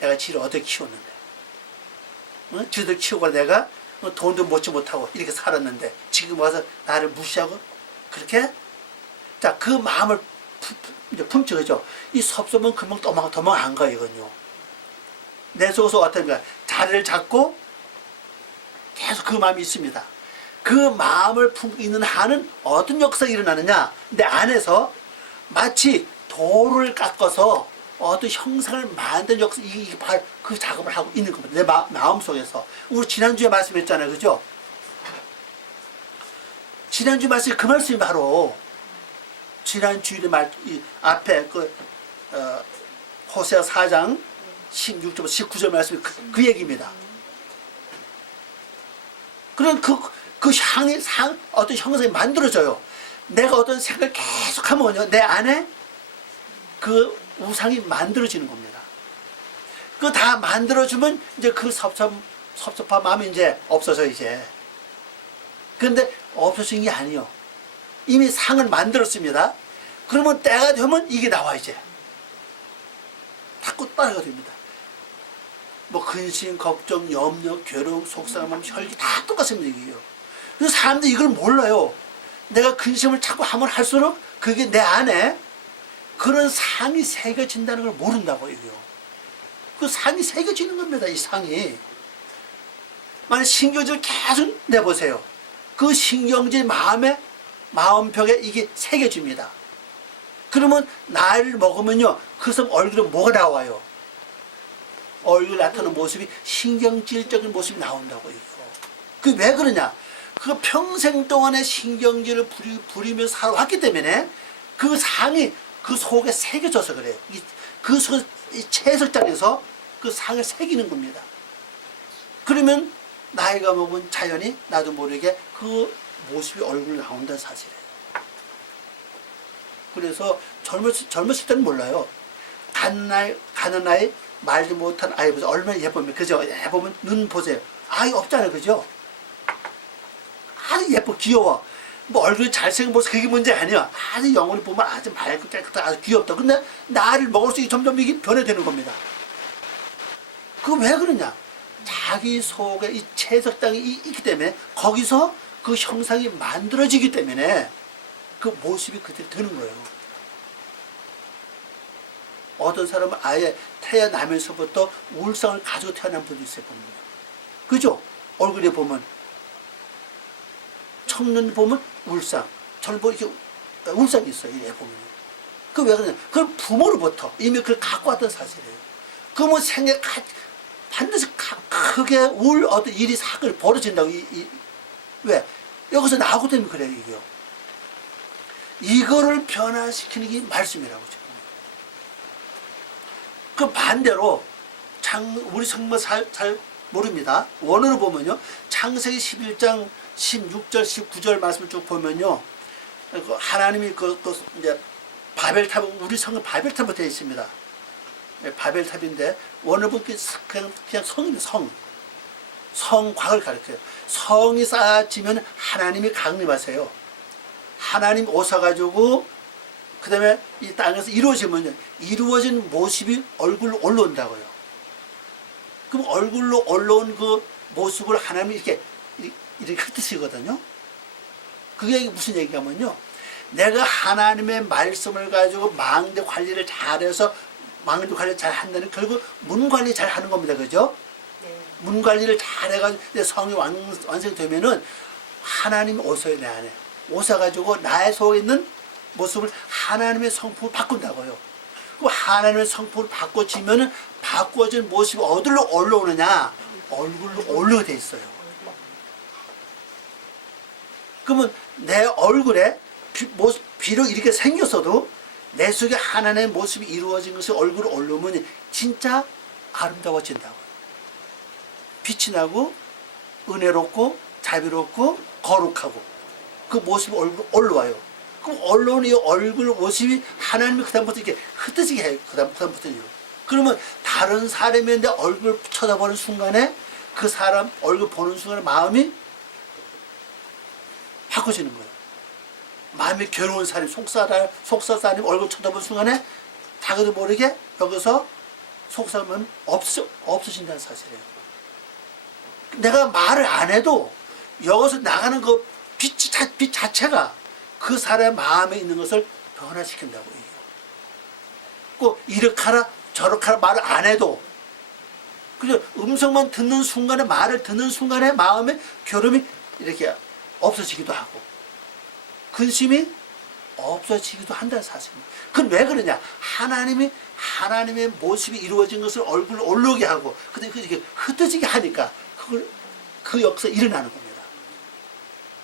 내가 지를 어떻게 키웠는데 쥐들 키우고 내가 돈도 모지 못하고 이렇게 살았는데 지금 와서 나를 무시하고 그렇게 자 그 마음을 이제 품죠. 그죠? 이 섭섭은 금방 도망 안 가요. 이건요. 내 속에서 어떤 거야 자리를 잡고 계속 그 마음이 있습니다. 그 마음을 품고 있는 한은 어떤 역사가 일어나느냐, 내 안에서 마치 돌을 깎아서 어떤 형상을 만든 역사, 그 작업을 하고 있는 겁니다. 내 마음 속에서. 우리 지난주에 말씀했잖아요. 그죠? 지난주 말씀이 그 말씀이 바로 지난 주일에 앞에 호세아 4장 16절 19절 말씀이 그 얘기입니다. 그런 그 향이 어떤 형상이 만들어져요. 내가 어떤 생각을 계속하면요, 내 안에 그 우상이 만들어지는 겁니다. 그거 다 만들어주면 이제 그 섭섭한 마음이 이제 없어져 이제. 그런데 없어진 게 아니요. 이미 상을 만들었습니다. 그러면 때가 되면 이게 나와 이제. 자꾸 따라가 됩니다. 뭐 근심, 걱정, 염려, 괴로움, 속상함, 혈기 다 똑같습니다. 이게요. 그래서 사람들이 이걸 몰라요. 내가 근심을 자꾸 하면 할수록 그게 내 안에 그런 상이 새겨진다는 걸 모른다고 이게요. 그 상이 새겨지는 겁니다. 이 상이. 만약 신경질을 계속 내보세요. 그 신경질 마음벽에 이게 새겨집니다. 그러면 나이를 먹으면요, 그 사람 얼굴에 뭐가 나와요? 얼굴에 나타나는 모습이 신경질적인 모습이 나온다고 이거. 그 왜 그러냐? 그 평생 동안에 신경질을 부리면서 살아왔기 때문에 그 상이 그 속에 새겨져서 그래요. 그 채석장에서 그 상을 새기는 겁니다. 그러면 나이가 먹으면 자연히 나도 모르게 그 모습이 얼굴에 나온다는 사실이에요. 그래서 젊었을 때는 몰라요. 가는 나이 말도 못한 아이 보세요. 얼마나 예쁩니까? 그죠? 예쁘면 눈 보세요. 아이 없잖아요. 그죠? 아주 예뻐, 귀여워. 뭐 얼굴이 잘생긴 모습 그게 문제 아니야. 아주 영혼이 보면 아주 맑고 깨끗하고 아주 귀엽다. 근데 나이를 먹을수록 점점 이게 변해되는 겁니다. 그거 왜 그러냐? 자기 속에 이 채석당이 있기 때문에 거기서 그 형상이 만들어지기 때문에 그 모습이 그대로 되는 거예요. 어떤 사람은 아예 태어나면서부터 울상을 가지고 태어난 분도 있어요. 보면. 그죠? 얼굴에 보면 청년 보면 울상, 젊은 이렇게 울상이 있어요. 얘 보면. 그 왜 그러냐? 그걸 부모로부터 이미 그걸 갖고 왔던 사실이에요. 그러면 생애 반드시 크게 어떤 일이 사건이 벌어진다고. 왜? 여기서 나오고 되면 그래요, 이게요. 이거를 변화시키는 게 말씀이라고 지금. 그 반대로 우리 성경 잘 모릅니다. 원어로 보면요, 창세기 11장 16절 19절 말씀을 쭉 보면요, 하나님이 이제 바벨탑, 우리 성은 바벨탑으로 되어 있습니다. 바벨탑인데 원어로 보면 그냥 성입니다. 성곽을 가리켜요. 성이 쌓아지면 하나님이 강림하세요. 하나님 오셔가지고 그 다음에 이 땅에서 이루어지면요, 이루어진 모습이 얼굴로 올라온다고요. 그럼 얼굴로 올라온 그 모습을 하나님이 이렇게 흩으시거든요. 그게 무슨 얘기냐면요, 내가 하나님의 말씀을 가지고 망대 관리를 잘해서 망대 관리를 잘 한다는, 결국 문 관리 잘 하는 겁니다. 그죠? 네. 문 관리를 잘 해가지고 내 성이 완성되면은 하나님이 오셔요. 내 안에 오셔가지고 나의 속에 있는 모습을 하나님의 성품을 바꾼다고요. 그 하나님의 성품을 바꿔지면은 바꿔진 모습이 어디로 올라오느냐? 얼굴로 올라오게 돼 있어요. 그러면 내 얼굴에 비록 이렇게 생겼어도 내 속에 하나님의 모습이 이루어진 것이 얼굴로 올라오면 진짜 아름다워진다고요. 빛이 나고 은혜롭고 자비롭고 거룩하고 그 모습이 얼굴로 올라와요. 그럼 올라오는 이 얼굴 모습이 하나님이 그다음부터 이렇게 흩어지게 해요. 그다음부터요. 그러면 다른 사람이 내 얼굴 쳐다보는 순간에 그 사람 얼굴 보는 순간에 마음이 바꿔지는 거예요. 마음이 괴로운 사람, 속사 사람 얼굴 쳐다보는 순간에 자기도 모르게 여기서 속삭임은 없어진다는 사실이에요. 내가 말을 안 해도 여기서 나가는 그 빛 자체가 그 사람의 마음에 있는 것을 변화시킨다고 얘기해요. 꼭 이렇게 하라 저렇게 하라 말을 안 해도 그죠? 음성만 듣는 순간에 말을 듣는 순간에 마음에 결함이 이렇게 없어지기도 하고 근심이 없어지기도 한다는 사실입니다. 그건 왜 그러냐? 하나님의 모습이 이루어진 것을 얼굴로 올라오게 하고 근데 그게 흩어지게 하니까 그 역사 일어나는 겁니다.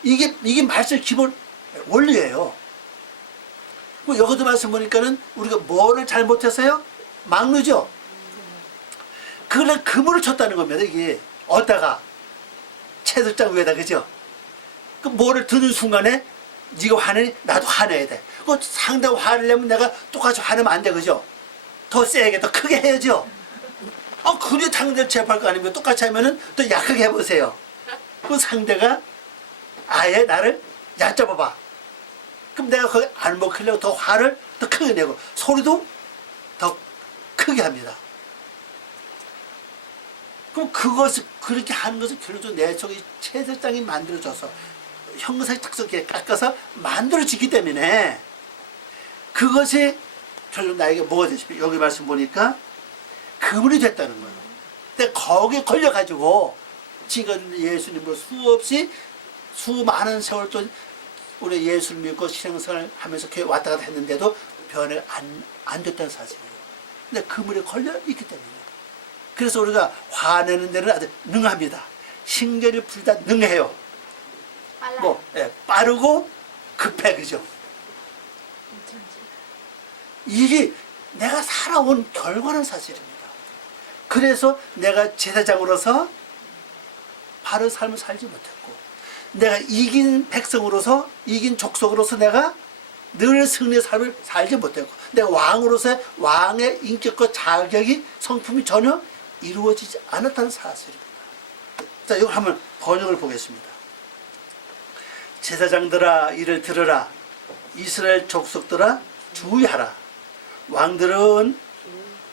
이게 말씀의 기본 원리예요. 여기도 말씀 보니까는 우리가 뭐를 잘못했어요? 막루죠? 그걸 그물을 쳤다는 겁니다. 이게 어디다가 채석장 위에다 그죠? 그 뭐를 드는 순간에 네가 화내니 나도 화내야 돼. 그 상대가 화를 내면 내가 똑같이 화내면 안 돼 그죠? 더 세게 더 크게 해야죠. 그래 상대를 제압할 거 아닙니까? 똑같이 하면은 또 약하게 해보세요. 그 상대가 아예 나를 얕잡아봐. 그럼 내가 거기 안 먹히려고 더 화를 더 크게 내고 소리도 더 크게 합니다. 그럼 그것을 그렇게 하는 것은 결국 내 속에 채색장이 만들어져서 형상이 착석해 깎아서 만들어지기 때문에 그것이 결국 나에게 뭐가 되십니까? 여기 말씀 보니까 그물이 됐다는 거예요. 근데 거기에 걸려가지고 지금 예수님으로 수없이 수많은 세월 동안 우리 예수를 믿고 신앙생활을 하면서 교회 왔다 갔다 했는데도 변화가 안 됐다는 사실이에요. 근데 그물에 걸려 있기 때문에. 그래서 우리가 화내는 데는 아주 능합니다. 신결이 풀다 능해요. 빠르고 급해 그죠? 이게 내가 살아온 결과는 사실입니다. 그래서 내가 제사장으로서 바른 삶을 살지 못했고 내가 이긴 백성으로서 이긴 족속으로서 내가 늘 승리의 삶을 살지 못했고 내가 왕으로서의 왕의 인격과 자격이 성품이 전혀 이루어지지 않았다는 사실입니다. 자, 이거 한번 번역을 보겠습니다. 제사장들아 이를 들으라. 이스라엘 족속들아 주의하라.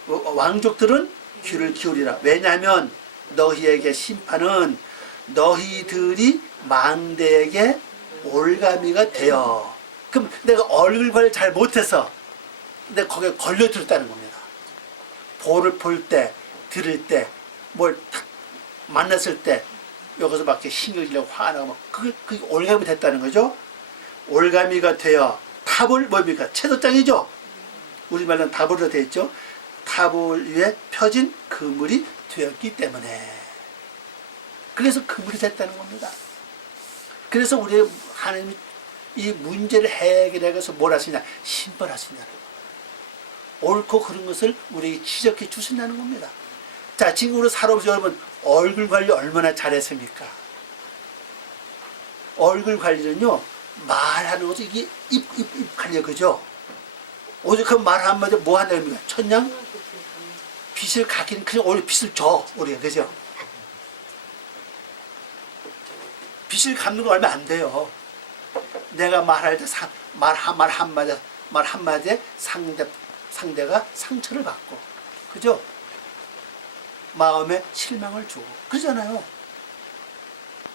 왕족들은 귀를 기울이라. 왜냐하면 너희에게 심판은 너희들이 망대에게 올가미가 되어. 그럼 내가 얼굴 관리 잘 못해서 내가 거기에 걸려들었다는 겁니다. 볼을 볼 때, 들을 때, 뭘 탁 만났을 때 여기서 막 이렇게 신경질내고 화나고 막 그게 올가미 됐다는 거죠. 올가미가 되어 탑을 뭡니까? 채도장이죠. 우리말로는 탑으로 되어 있죠. 탑을 위에 펴진 그물이 되었기 때문에 그래서 그물이 됐다는 겁니다. 그래서 우리 하나님이 이 문제를 해결해서 뭘 하시냐? 심판하신다는 거예요. 옳고 그런 것을 우리에게 지적해 주신다는 겁니다. 자, 지금 우리 살아보세요. 여러분 얼굴 관리 얼마나 잘했습니까? 얼굴 관리는요 말하는 것도 이게 입 관리야 그죠? 오직 그 말 한마디 뭐 한다는 겁니까? 천냥 빛을 가기는 그냥 오히려 빛을 줘 우리가 그죠? 빛을 갚는 거 얼마 안 돼요. 내가 말할 때 말 한마디에 상대가 상처를 받고 그죠? 마음에 실망을 주고 그러잖아요.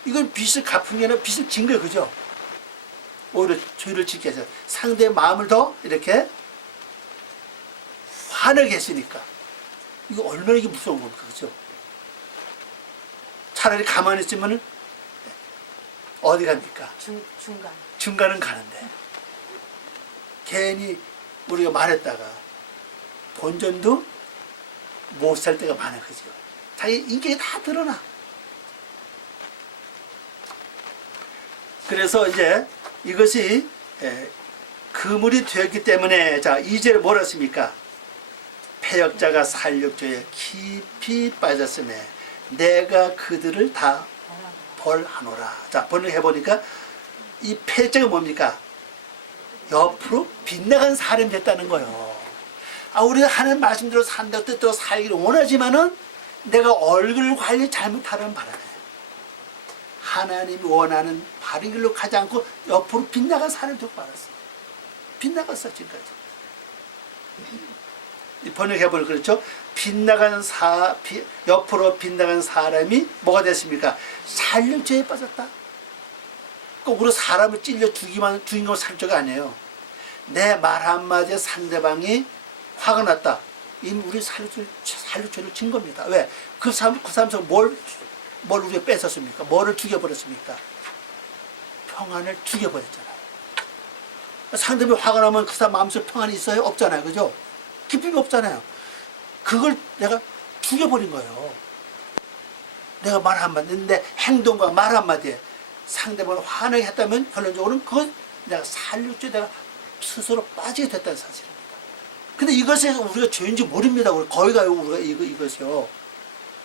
이건 빚을 갚은 게 아니라 빚을 진 거예요 그죠? 오히려 죄를 짓게 해서 상대의 마음을 더 이렇게 화나게 했으니까 이거 얼마나 이게 무서운 겁니까 그죠? 차라리 가만히 있으면 어디 갑니까? 중간은 가는데 괜히 우리가 말했다가 본전도 못 살 때가 많아 그죠? 자기 인격이 다 드러나. 그래서 이제 이것이 그물이 되었기 때문에 자 2절에 뭐라 했습니까? 패역자가 살육죄에 깊이 빠졌음에 내가 그들을 다 벌하노라. 자 번역해보니까 이 패역자가 뭡니까? 옆으로 빗나간 사람이 됐다는 거예요. 우리가 하는 말씀대로 산다고 뜻대로 살기를 원하지만은 내가 얼굴 관리 잘못하는 바람에 하나님이 원하는 바른 길로 가지 않고 옆으로 빗나간 사람이 되고 말았어. 빗나갔어 지금까지. 번역해보니 그렇죠. 옆으로 빗나간 사람이 뭐가 됐습니까? 살육죄에 빠졌다. 거꾸로 사람을 찔려 죽인 건 살육죄가 아니에요. 내 말 한마디에 상대방이 화가 났다. 이미 우리 살육죄를 진 겁니다. 왜? 그 사람에서 뭘 우리가 뺏었습니까? 뭐를 죽여버렸습니까? 평안을 죽여버렸잖아요. 상대방이 화가 나면 그 사람 마음속에 평안이 있어요? 없잖아요. 그죠? 기쁨이 없잖아요. 그걸 내가 죽여버린 거예요. 내가 말 한마디, 내 행동과 말 한마디에 상대방을 화나게 했다면 결론적으로는 그건 내가 살육죄 내가 스스로 빠지게 됐다는 사실입니다. 근데 이것에 우리가 죄인지 모릅니다. 거기 가요. 우리가 이것이요.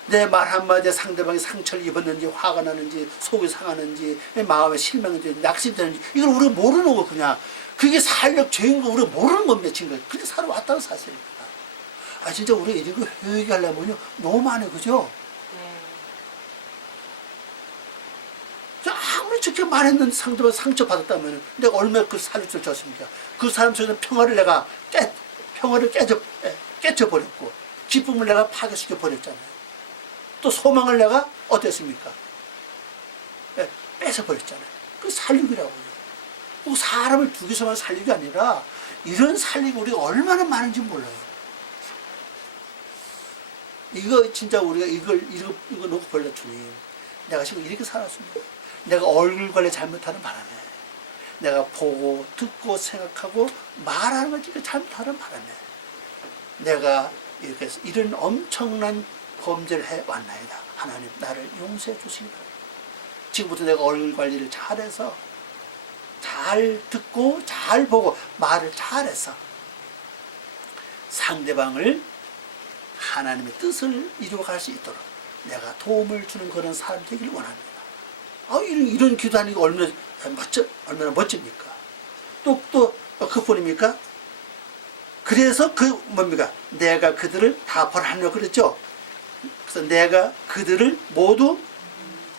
내 말 한마디에 상대방이 상처를 입었는지 화가 나는지 속이 상하는지 마음에 실망인지 낙심되는지 이걸 우리가 모르는 거 그냥 그게 살력 죄인 거 우리가 모르는 겁니다. 지금 그렇게 살아왔다는 사실입니다. 아 진짜 우리가 이런 거 회개하려면요 너무 많아요. 그죠? 아무리 저렇게 말했는데 상대방 상처받았다면 내가 얼마나 그 살육죄를 졌습니까? 그 사람 속에는 평화를 깨쳐버렸고 기쁨을 내가 파괴시켜버렸잖아요. 또 소망을 내가 어땠습니까? 뺏어버렸잖아요. 그 살육이라고요. 그 사람을 죽여서만 살육이 아니라 이런 살육이 우리가 얼마나 많은지 몰라요. 이거 진짜 우리가 이거 놓고 벌려 주님. 내가 지금 이렇게 살았습니다. 내가 얼굴 관리 잘못하는 바람에 내가 보고 듣고 생각하고 말하는 걸 지금 잘못하는 바람에 내가 이렇게 해서 이런 엄청난 범죄를 해왔나이다. 하나님 나를 용서해 주시기 바랍니다. 지금부터 내가 얼굴 관리를 잘해서 잘 듣고 잘 보고 말을 잘해서 상대방을 하나님의 뜻을 이루어갈 수 있도록 내가 도움을 주는 그런 사람 되기를 원합니다. 이런 기도하는 게 얼마나 멋집니까? 또 그뿐입니까? 그래서 뭡니까? 내가 그들을 다 벌하려고 그랬죠? 그래서 내가 그들을 모두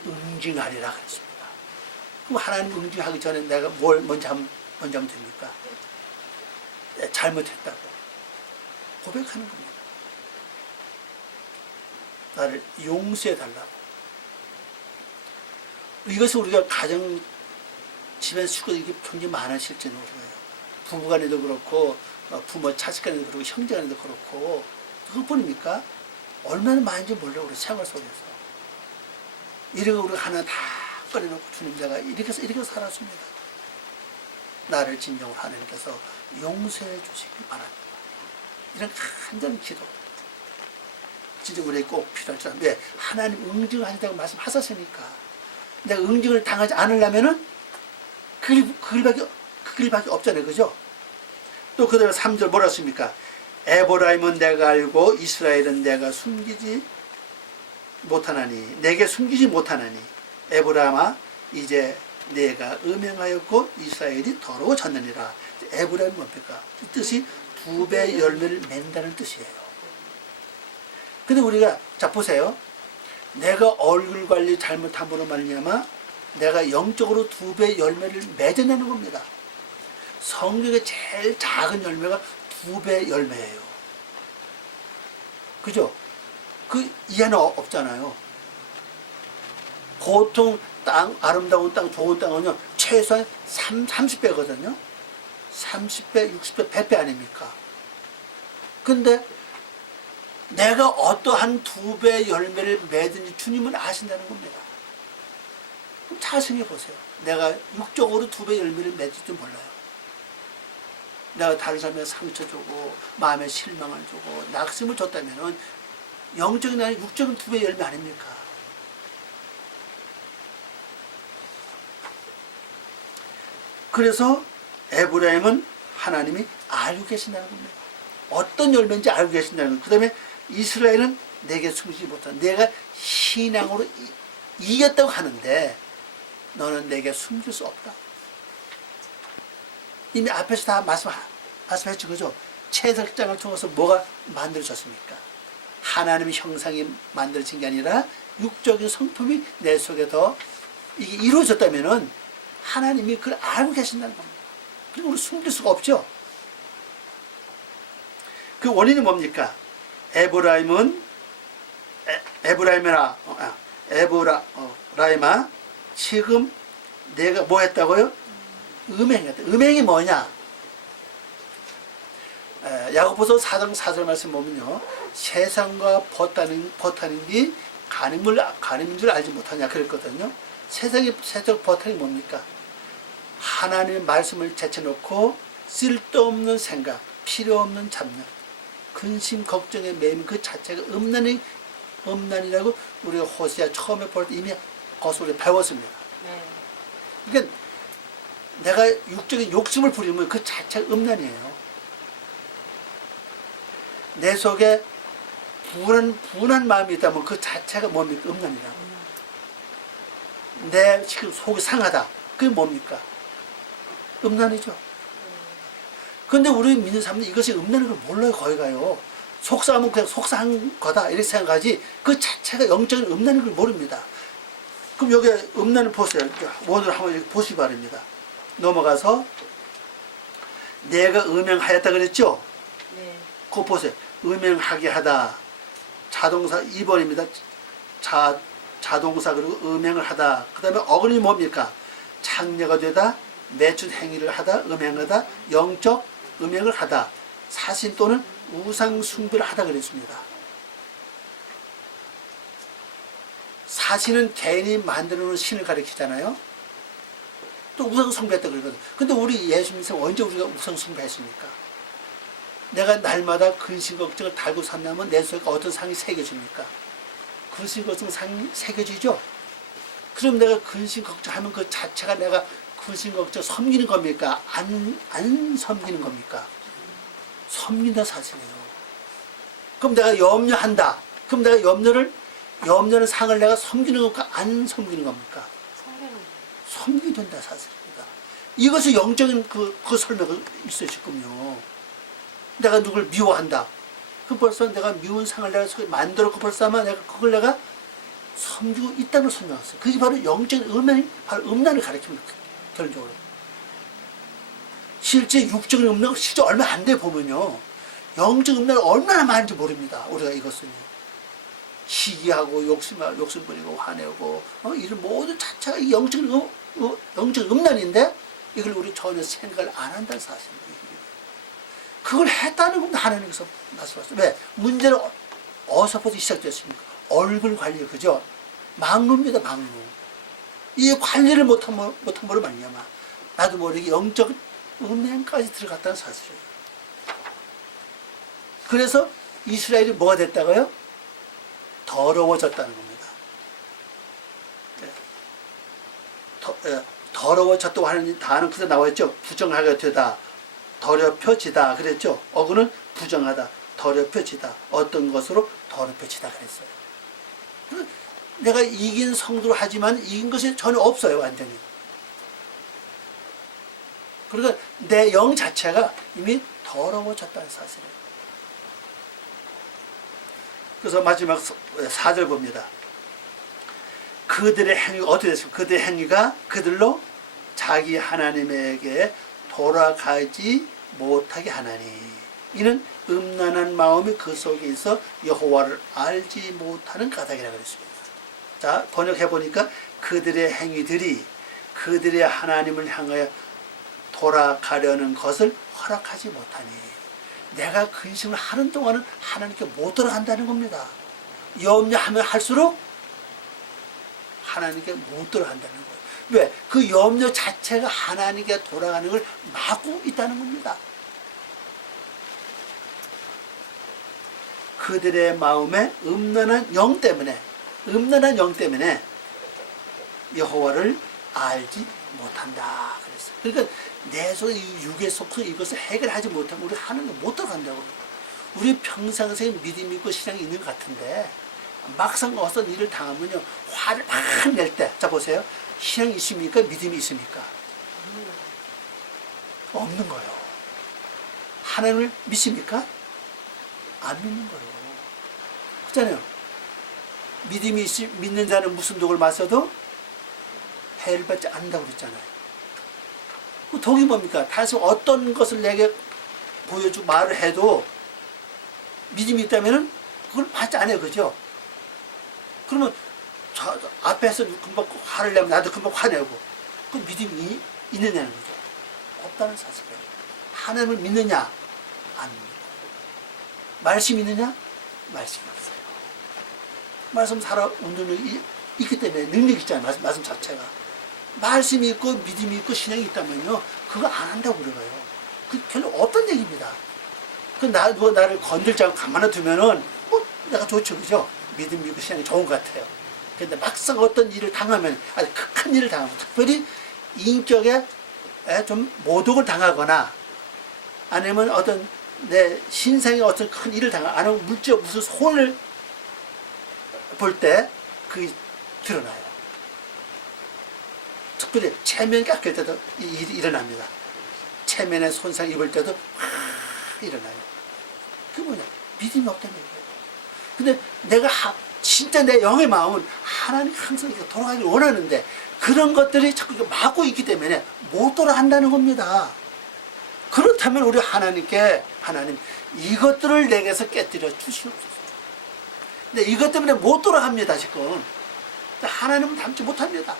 응징하리라 그랬습니다. 그럼 하나님 응징하기 전에 내가 뭘 먼저 하면 됩니까? 잘못했다고 고백하는 겁니다. 나를 용서해 달라고. 이것을 우리가 가정, 집안 식구들이 굉장히 많으실지는 모르겠어요. 부부간에도 그렇고, 부모 자식간에도 그렇고, 형제간에도 그렇고, 그것뿐입니까? 얼마나 많은지 몰라요, 우리 생활 속에서. 이러고 우리가 하나 다 꺼내놓고 주님 내가 이렇게 살았습니다. 나를 진정으로 하나님께서 용서해 주시기 바랍니다. 이런 간절한 기도. 진짜 우리에게 꼭 필요할 줄 알았는데, 하나님 응징하신다고 말씀하셨으니까. 내가 응징을 당하지 않으려면은 그 길밖에 없잖아요. 그죠? 또 그 다음에 3절 뭐라 했습니까? 에브라임은 내가 알고 이스라엘은 내가 숨기지 못하나니 내게 숨기지 못하나니 에브라임아 이제 내가 음행하였고 이스라엘이 더러워졌느니라. 에브라임은 뭡니까? 이 뜻이 2배 열매를 맺는다는 뜻이에요. 근데 우리가 자 보세요. 내가 얼굴 관리 잘못함으로 말미암아 내가 영적으로 2배 열매를 맺어내는 겁니다. 성경의 제일 작은 열매가 2배 열매예요. 그죠? 그 이해는 없잖아요. 보통 땅, 아름다운 땅, 좋은 땅은요 최소한 30배거든요. 30배, 60배, 100배 아닙니까? 근데 내가 어떠한 2배 열매를 맺은지 주님은 아신다는 겁니다. 그럼 잘 생각해 보세요. 내가 육적으로 2배 열매를 맺을 줄 몰라요. 내가 다른 사람에게 상처 주고 마음에 실망을 주고 낙심을 줬다면은 영적인 아니라 육적인 2배 열매 아닙니까? 그래서 에브라임은 하나님이 알고 계신다는 겁니다. 어떤 열매인지 알고 계신다는 겁니다. 그 다음에 이스라엘은 내게 숨기지 못한 내가 신앙으로 이겼다고 하는데 너는 내게 숨길 수 없다. 이미 앞에서 다 말씀했죠. 그죠? 채석장을 통해서 뭐가 만들어졌습니까? 하나님의 형상이 만들어진 게 아니라 육적인 성품이 내 속에 더 이게 이루어졌다면은 하나님이 그걸 알고 계신다는 겁니다. 그리고 우리 숨길 수가 없죠. 그 원인은 뭡니까? 에브라임은 에브라임아 지금 내가 뭐 했다고요? 음행했다. 음행이 뭐냐? 야고보서 4장 4절 말씀 보면요, 세상과 버타는 가늠인 줄 알지 못하냐 그랬거든요. 세상 버타는 뭡니까? 하나님의 말씀을 제쳐놓고 쓸데없는 생각, 필요 없는 잡념, 근심 걱정에 매임 그 자체가 음란이라고 우리가 호세아 처음에 볼 때 이미 거기서 우리가 배웠습니다. 네. 그러니까 내가 육적인 욕심을 부리면 그 자체가 음란이에요. 내 속에 분한 마음이 있다면 그 자체가 뭡니까? 음란이라고. 내 지금 속이 상하다. 그게 뭡니까? 음란이죠. 근데 우리 믿는 사람들은 이것이 음란인 걸 몰라요. 거기 가요. 속상하면 그냥 속상한 거다 이렇게 생각하지 그 자체가 영적인 음란인 걸 모릅니다. 그럼 여기 음란을 보세요. 원으로 한번 이렇게 보시기 바랍니다. 넘어가서 내가 음행하였다 그랬죠? 네. 그거 보세요. 음행하게 하다. 자동사 2번입니다. 자동사 그리고 음행을 하다. 그 다음에 어근이 뭡니까? 창녀가 되다, 매춘 행위를 하다, 음행하다, 영적 음행을 하다, 사신 또는 우상 숭배를 하다 그랬습니다. 사신은 개인이 만들어 놓은 신을 가리키잖아요. 또 우상 숭배했다 그러거든요. 근데 우리 예수 믿으면 언제 우리가 우상 숭배했습니까? 내가 날마다 근심 걱정을 달고 산다면 내 속에 어떤 상이 새겨집니까? 근심 걱정 상이 새겨지죠? 그럼 내가 근심 걱정하면 그 자체가 내가 근심 걱정 섬기는 겁니까? 안 섬기는 겁니까? 섬긴다 사실이에요. 그럼 내가 염려한다. 그럼 내가 염려는 상을 내가 섬기는 겁니까? 안 섬기는 겁니까? 섬기된다 사실입니다. 이것이 영적인 그 설명이 있어요 지금요. 내가 누굴 미워한다. 그 벌써 내가 미운 상을 내가 만들었고 벌써 아마 내가 그걸 내가 섬기고 있다는 걸 설명했어요. 그게 바로 영적인 음란이 바로 음란을 가리킵니다. 결론적으로. 실제 육적인 음란은 실제 얼마 안 돼 보면요. 영적 음란은 얼마나 많은지 모릅니다. 우리가 이것은요. 시기하고 욕심 부리고 화내고 이런 모든 자체가 이 영적인 음란인데 이걸 우리 전혀 생각을 안 한다는 사실입니다. 그걸 했다는 겁니다. 하나님께서 말씀하셨어요. 왜? 문제는 어디서부터 시작됐습니까? 얼굴 관리, 그죠? 막루입니다, 막루. 이 관리를 못한 걸로 말미암아 나도 모르게 영적 음행까지 들어갔다는 사실이에요. 그래서 이스라엘이 뭐가 됐다고요? 더러워졌다는 겁니다. 더러워졌다고 하는 단어는 그대로 나와있죠. 부정하게 되다, 더럽혀지다 그랬죠. 어구는 부정하다, 더럽혀지다, 어떤 것으로 더럽혀지다 그랬어요. 내가 이긴 성도로 하지만 이긴 것이 전혀 없어요. 완전히. 그러니까 내 영 자체가 이미 더러워졌다는 사실이에요. 그래서 마지막 4절 봅니다. 그들의 행위가 어떻게 됐습니까? 그들의 행위가 그들로 자기 하나님에게 돌아가지 못하게 하나니 이는 음란한 마음이 그 속에 있어 여호와를 알지 못하는 까닭이라고 그랬습니다. 자, 번역해 보니까 그들의 행위들이 그들의 하나님을 향하여 돌아가려는 것을 허락하지 못하니 내가 근심을 하는 동안은 하나님께 못 돌아간다는 겁니다. 염려하면 할수록 하나님께 못 돌아간다는 거예요. 왜? 그 염려 자체가 하나님께 돌아가는 걸 막고 있다는 겁니다. 그들의 마음에 음란한 영 때문에 여호와를 알지 못한다 그랬어요. 그러니까 내 속에 이 육의 속성 이것을 해결하지 못하면 우리 하나님께 못 들어간다고. 우리 평상시에 믿음이 있고 신앙이 있는 것 같은데 막상 어떤 일을 당하면요 화를 막 낼 때, 자 보세요. 신앙이 있습니까? 믿음이 있습니까? 없는 거예요. 하나님을 믿습니까? 안 믿는 거예요. 그렇잖아요. 믿는 자는 무슨 독을 마셔도 해를 받지 않는다고 그랬잖아요. 그 독이 뭡니까? 다시 어떤 것을 내게 보여주고 말을 해도 믿음이 있다면 그걸 받지 않아요. 그죠? 그러면 앞에서 금방 화를 내면 나도 금방 화내고 그 믿음이 있느냐는 거죠. 없다는 사실이에요. 하나님을 믿느냐? 안 믿고. 말씀이 있느냐? 말씀이 없어요. 말씀 살아 운동이 있기 때문에 능력이 있잖아요. 말씀 자체가. 말씀이 있고 믿음이 있고 신앙이 있다면요. 그거 안 한다고 그래요. 그 별로 없던 얘기입니다. 누가 나를 건들지 않고 가만히 두면은 내가 좋죠. 그죠? 믿음 있고 신앙이 좋은 것 같아요. 근데 막상 어떤 일을 당하면 아주 극한 일을 당하고 특별히 인격에 좀 모독을 당하거나 아니면 어떤 내 신상에 어떤 큰 일을 당하거나 아니면 물질적 무슨 손을 볼 때 그게 드러나요. 특별히 체면 깎일 때도 일이 일어납니다. 체면에 손상 입을 때도 확 일어나요. 그게 뭐냐? 믿음이 없다는 얘기예요. 근데 내가 진짜 내 영의 마음은 하나님 항상 돌아가길 원하는데 그런 것들이 자꾸 막고 있기 때문에 못 돌아간다는 겁니다. 그렇다면 우리 하나님께 하나님 이것들을 내게서 깨뜨려 주시옵소서. 근데 이것 때문에 못 돌아갑니다. 지금 하나님은 담지 못합니다.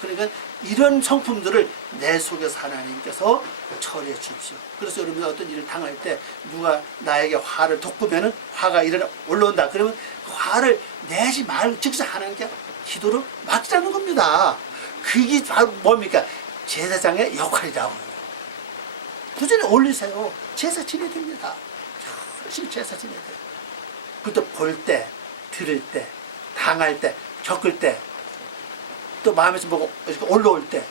그러니까 이런 성품들을 내 속에서 하나님께서 처리해 주십시오. 그래서 여러분 어떤 일을 당할 때 누가 나에게 화를 돋구면은 화가 올라온다. 그러면 그 화를 내지 말고 즉시 하나님께 기도로 맡기자는 겁니다. 그게 바로 뭡니까? 제사장의 역할이라고요. 꾸준히 올리세요. 제사 지내야 됩니다. 열심히 제사 지내야 돼요. 그것도 볼 때, 들을 때, 당할 때, 겪을 때, 또 마음에서 뭐가 올라올 때,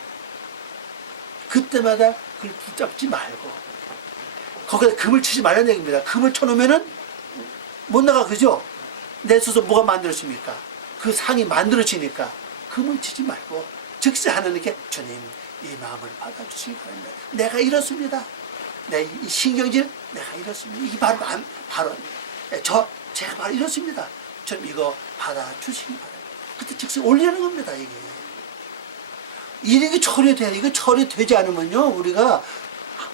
그때마다 그걸 붙잡지 말고, 거기다 금을 치지 말라는 얘기입니다. 금을 쳐놓으면은 못 나가, 그죠? 내 스스로 뭐가 만들어집니까? 그 상이 만들어지니까 금을 치지 말고, 즉시 하나님께 주님, 이 마음을 받아주시기 바랍니다. 내가 이렇습니다. 내 이 신경질, 내가 이렇습니다. 이게 바로, 제가 바로 이렇습니다. 좀 이거 받아주시기 바랍니다. 그때 즉시 올리는 겁니다, 이게. 이게 처리돼야 돼. 이거 처리되지 않으면요, 우리가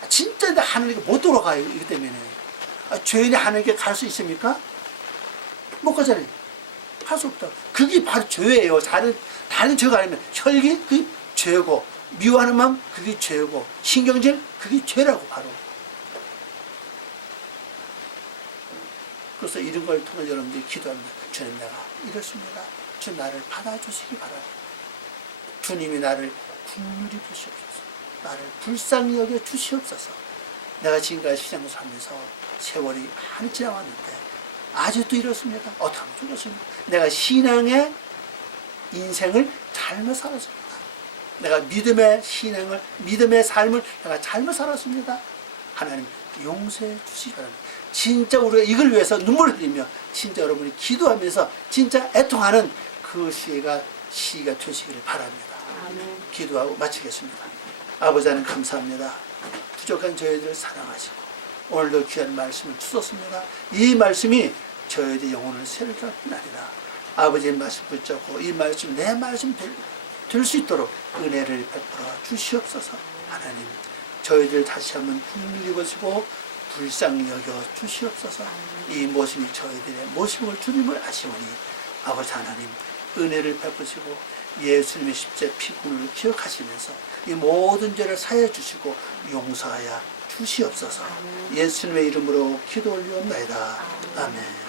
진짜 하나님께 못 돌아가요, 이기 때문에. 죄인이 하나님께 갈 수 있습니까? 못 가잖아요. 갈 수 없다. 그게 바로 죄예요. 다른 죄가 아니면 혈기, 그게 죄고, 미워하는 마음, 그게 죄고, 신경질, 그게 죄라고, 바로. 그래서 이런 걸 통해 여러분들이 기도합니다. 주님, 내가 이렇습니다. 주 나를 받아주시기 바랍니다. 주님이 나를 긍휼히 보시옵소서. 나를 불쌍히 여겨 주시옵소서. 내가 지금까지 신앙을 살면서 세월이 많이 지나왔는데 아직도 이렇습니다. 어떻게 하면 좋겠습니까? 내가 신앙의 인생을 잘못 살았습니다. 내가 믿음의 신앙을, 믿음의 삶을 내가 잘못 살았습니다. 하나님 용서해 주시기 바랍니다. 진짜 우리가 이걸 위해서 눈물을 흘리며 진짜 여러분이 기도하면서 진짜 애통하는 그 시가 되시기를 바랍니다. 아멘. 기도하고 마치겠습니다. 아버지 하나님 감사합니다. 부족한 저희들을 사랑하시고 오늘도 귀한 말씀을 주셨습니다. 이 말씀이 저희들의 영혼을 새롭게 할 뿐 아니라 아버지의 말씀 붙잡고 이 말씀 내 말씀 될 수 있도록 은혜를 베풀어 주시옵소서. 하나님 저희들 다시 한번 긍휼히 보시고 불쌍히 여겨 주시옵소서. 이 모습이 저희들의 모습을 주님을 아시오니 아버지 하나님 은혜를 베푸시고 예수님의 십자의 피분을 기억하시면서 이 모든 죄를 사해 주시고 용서하여 주시옵소서. 예수님의 이름으로 기도 올리옵나이다. 아멘.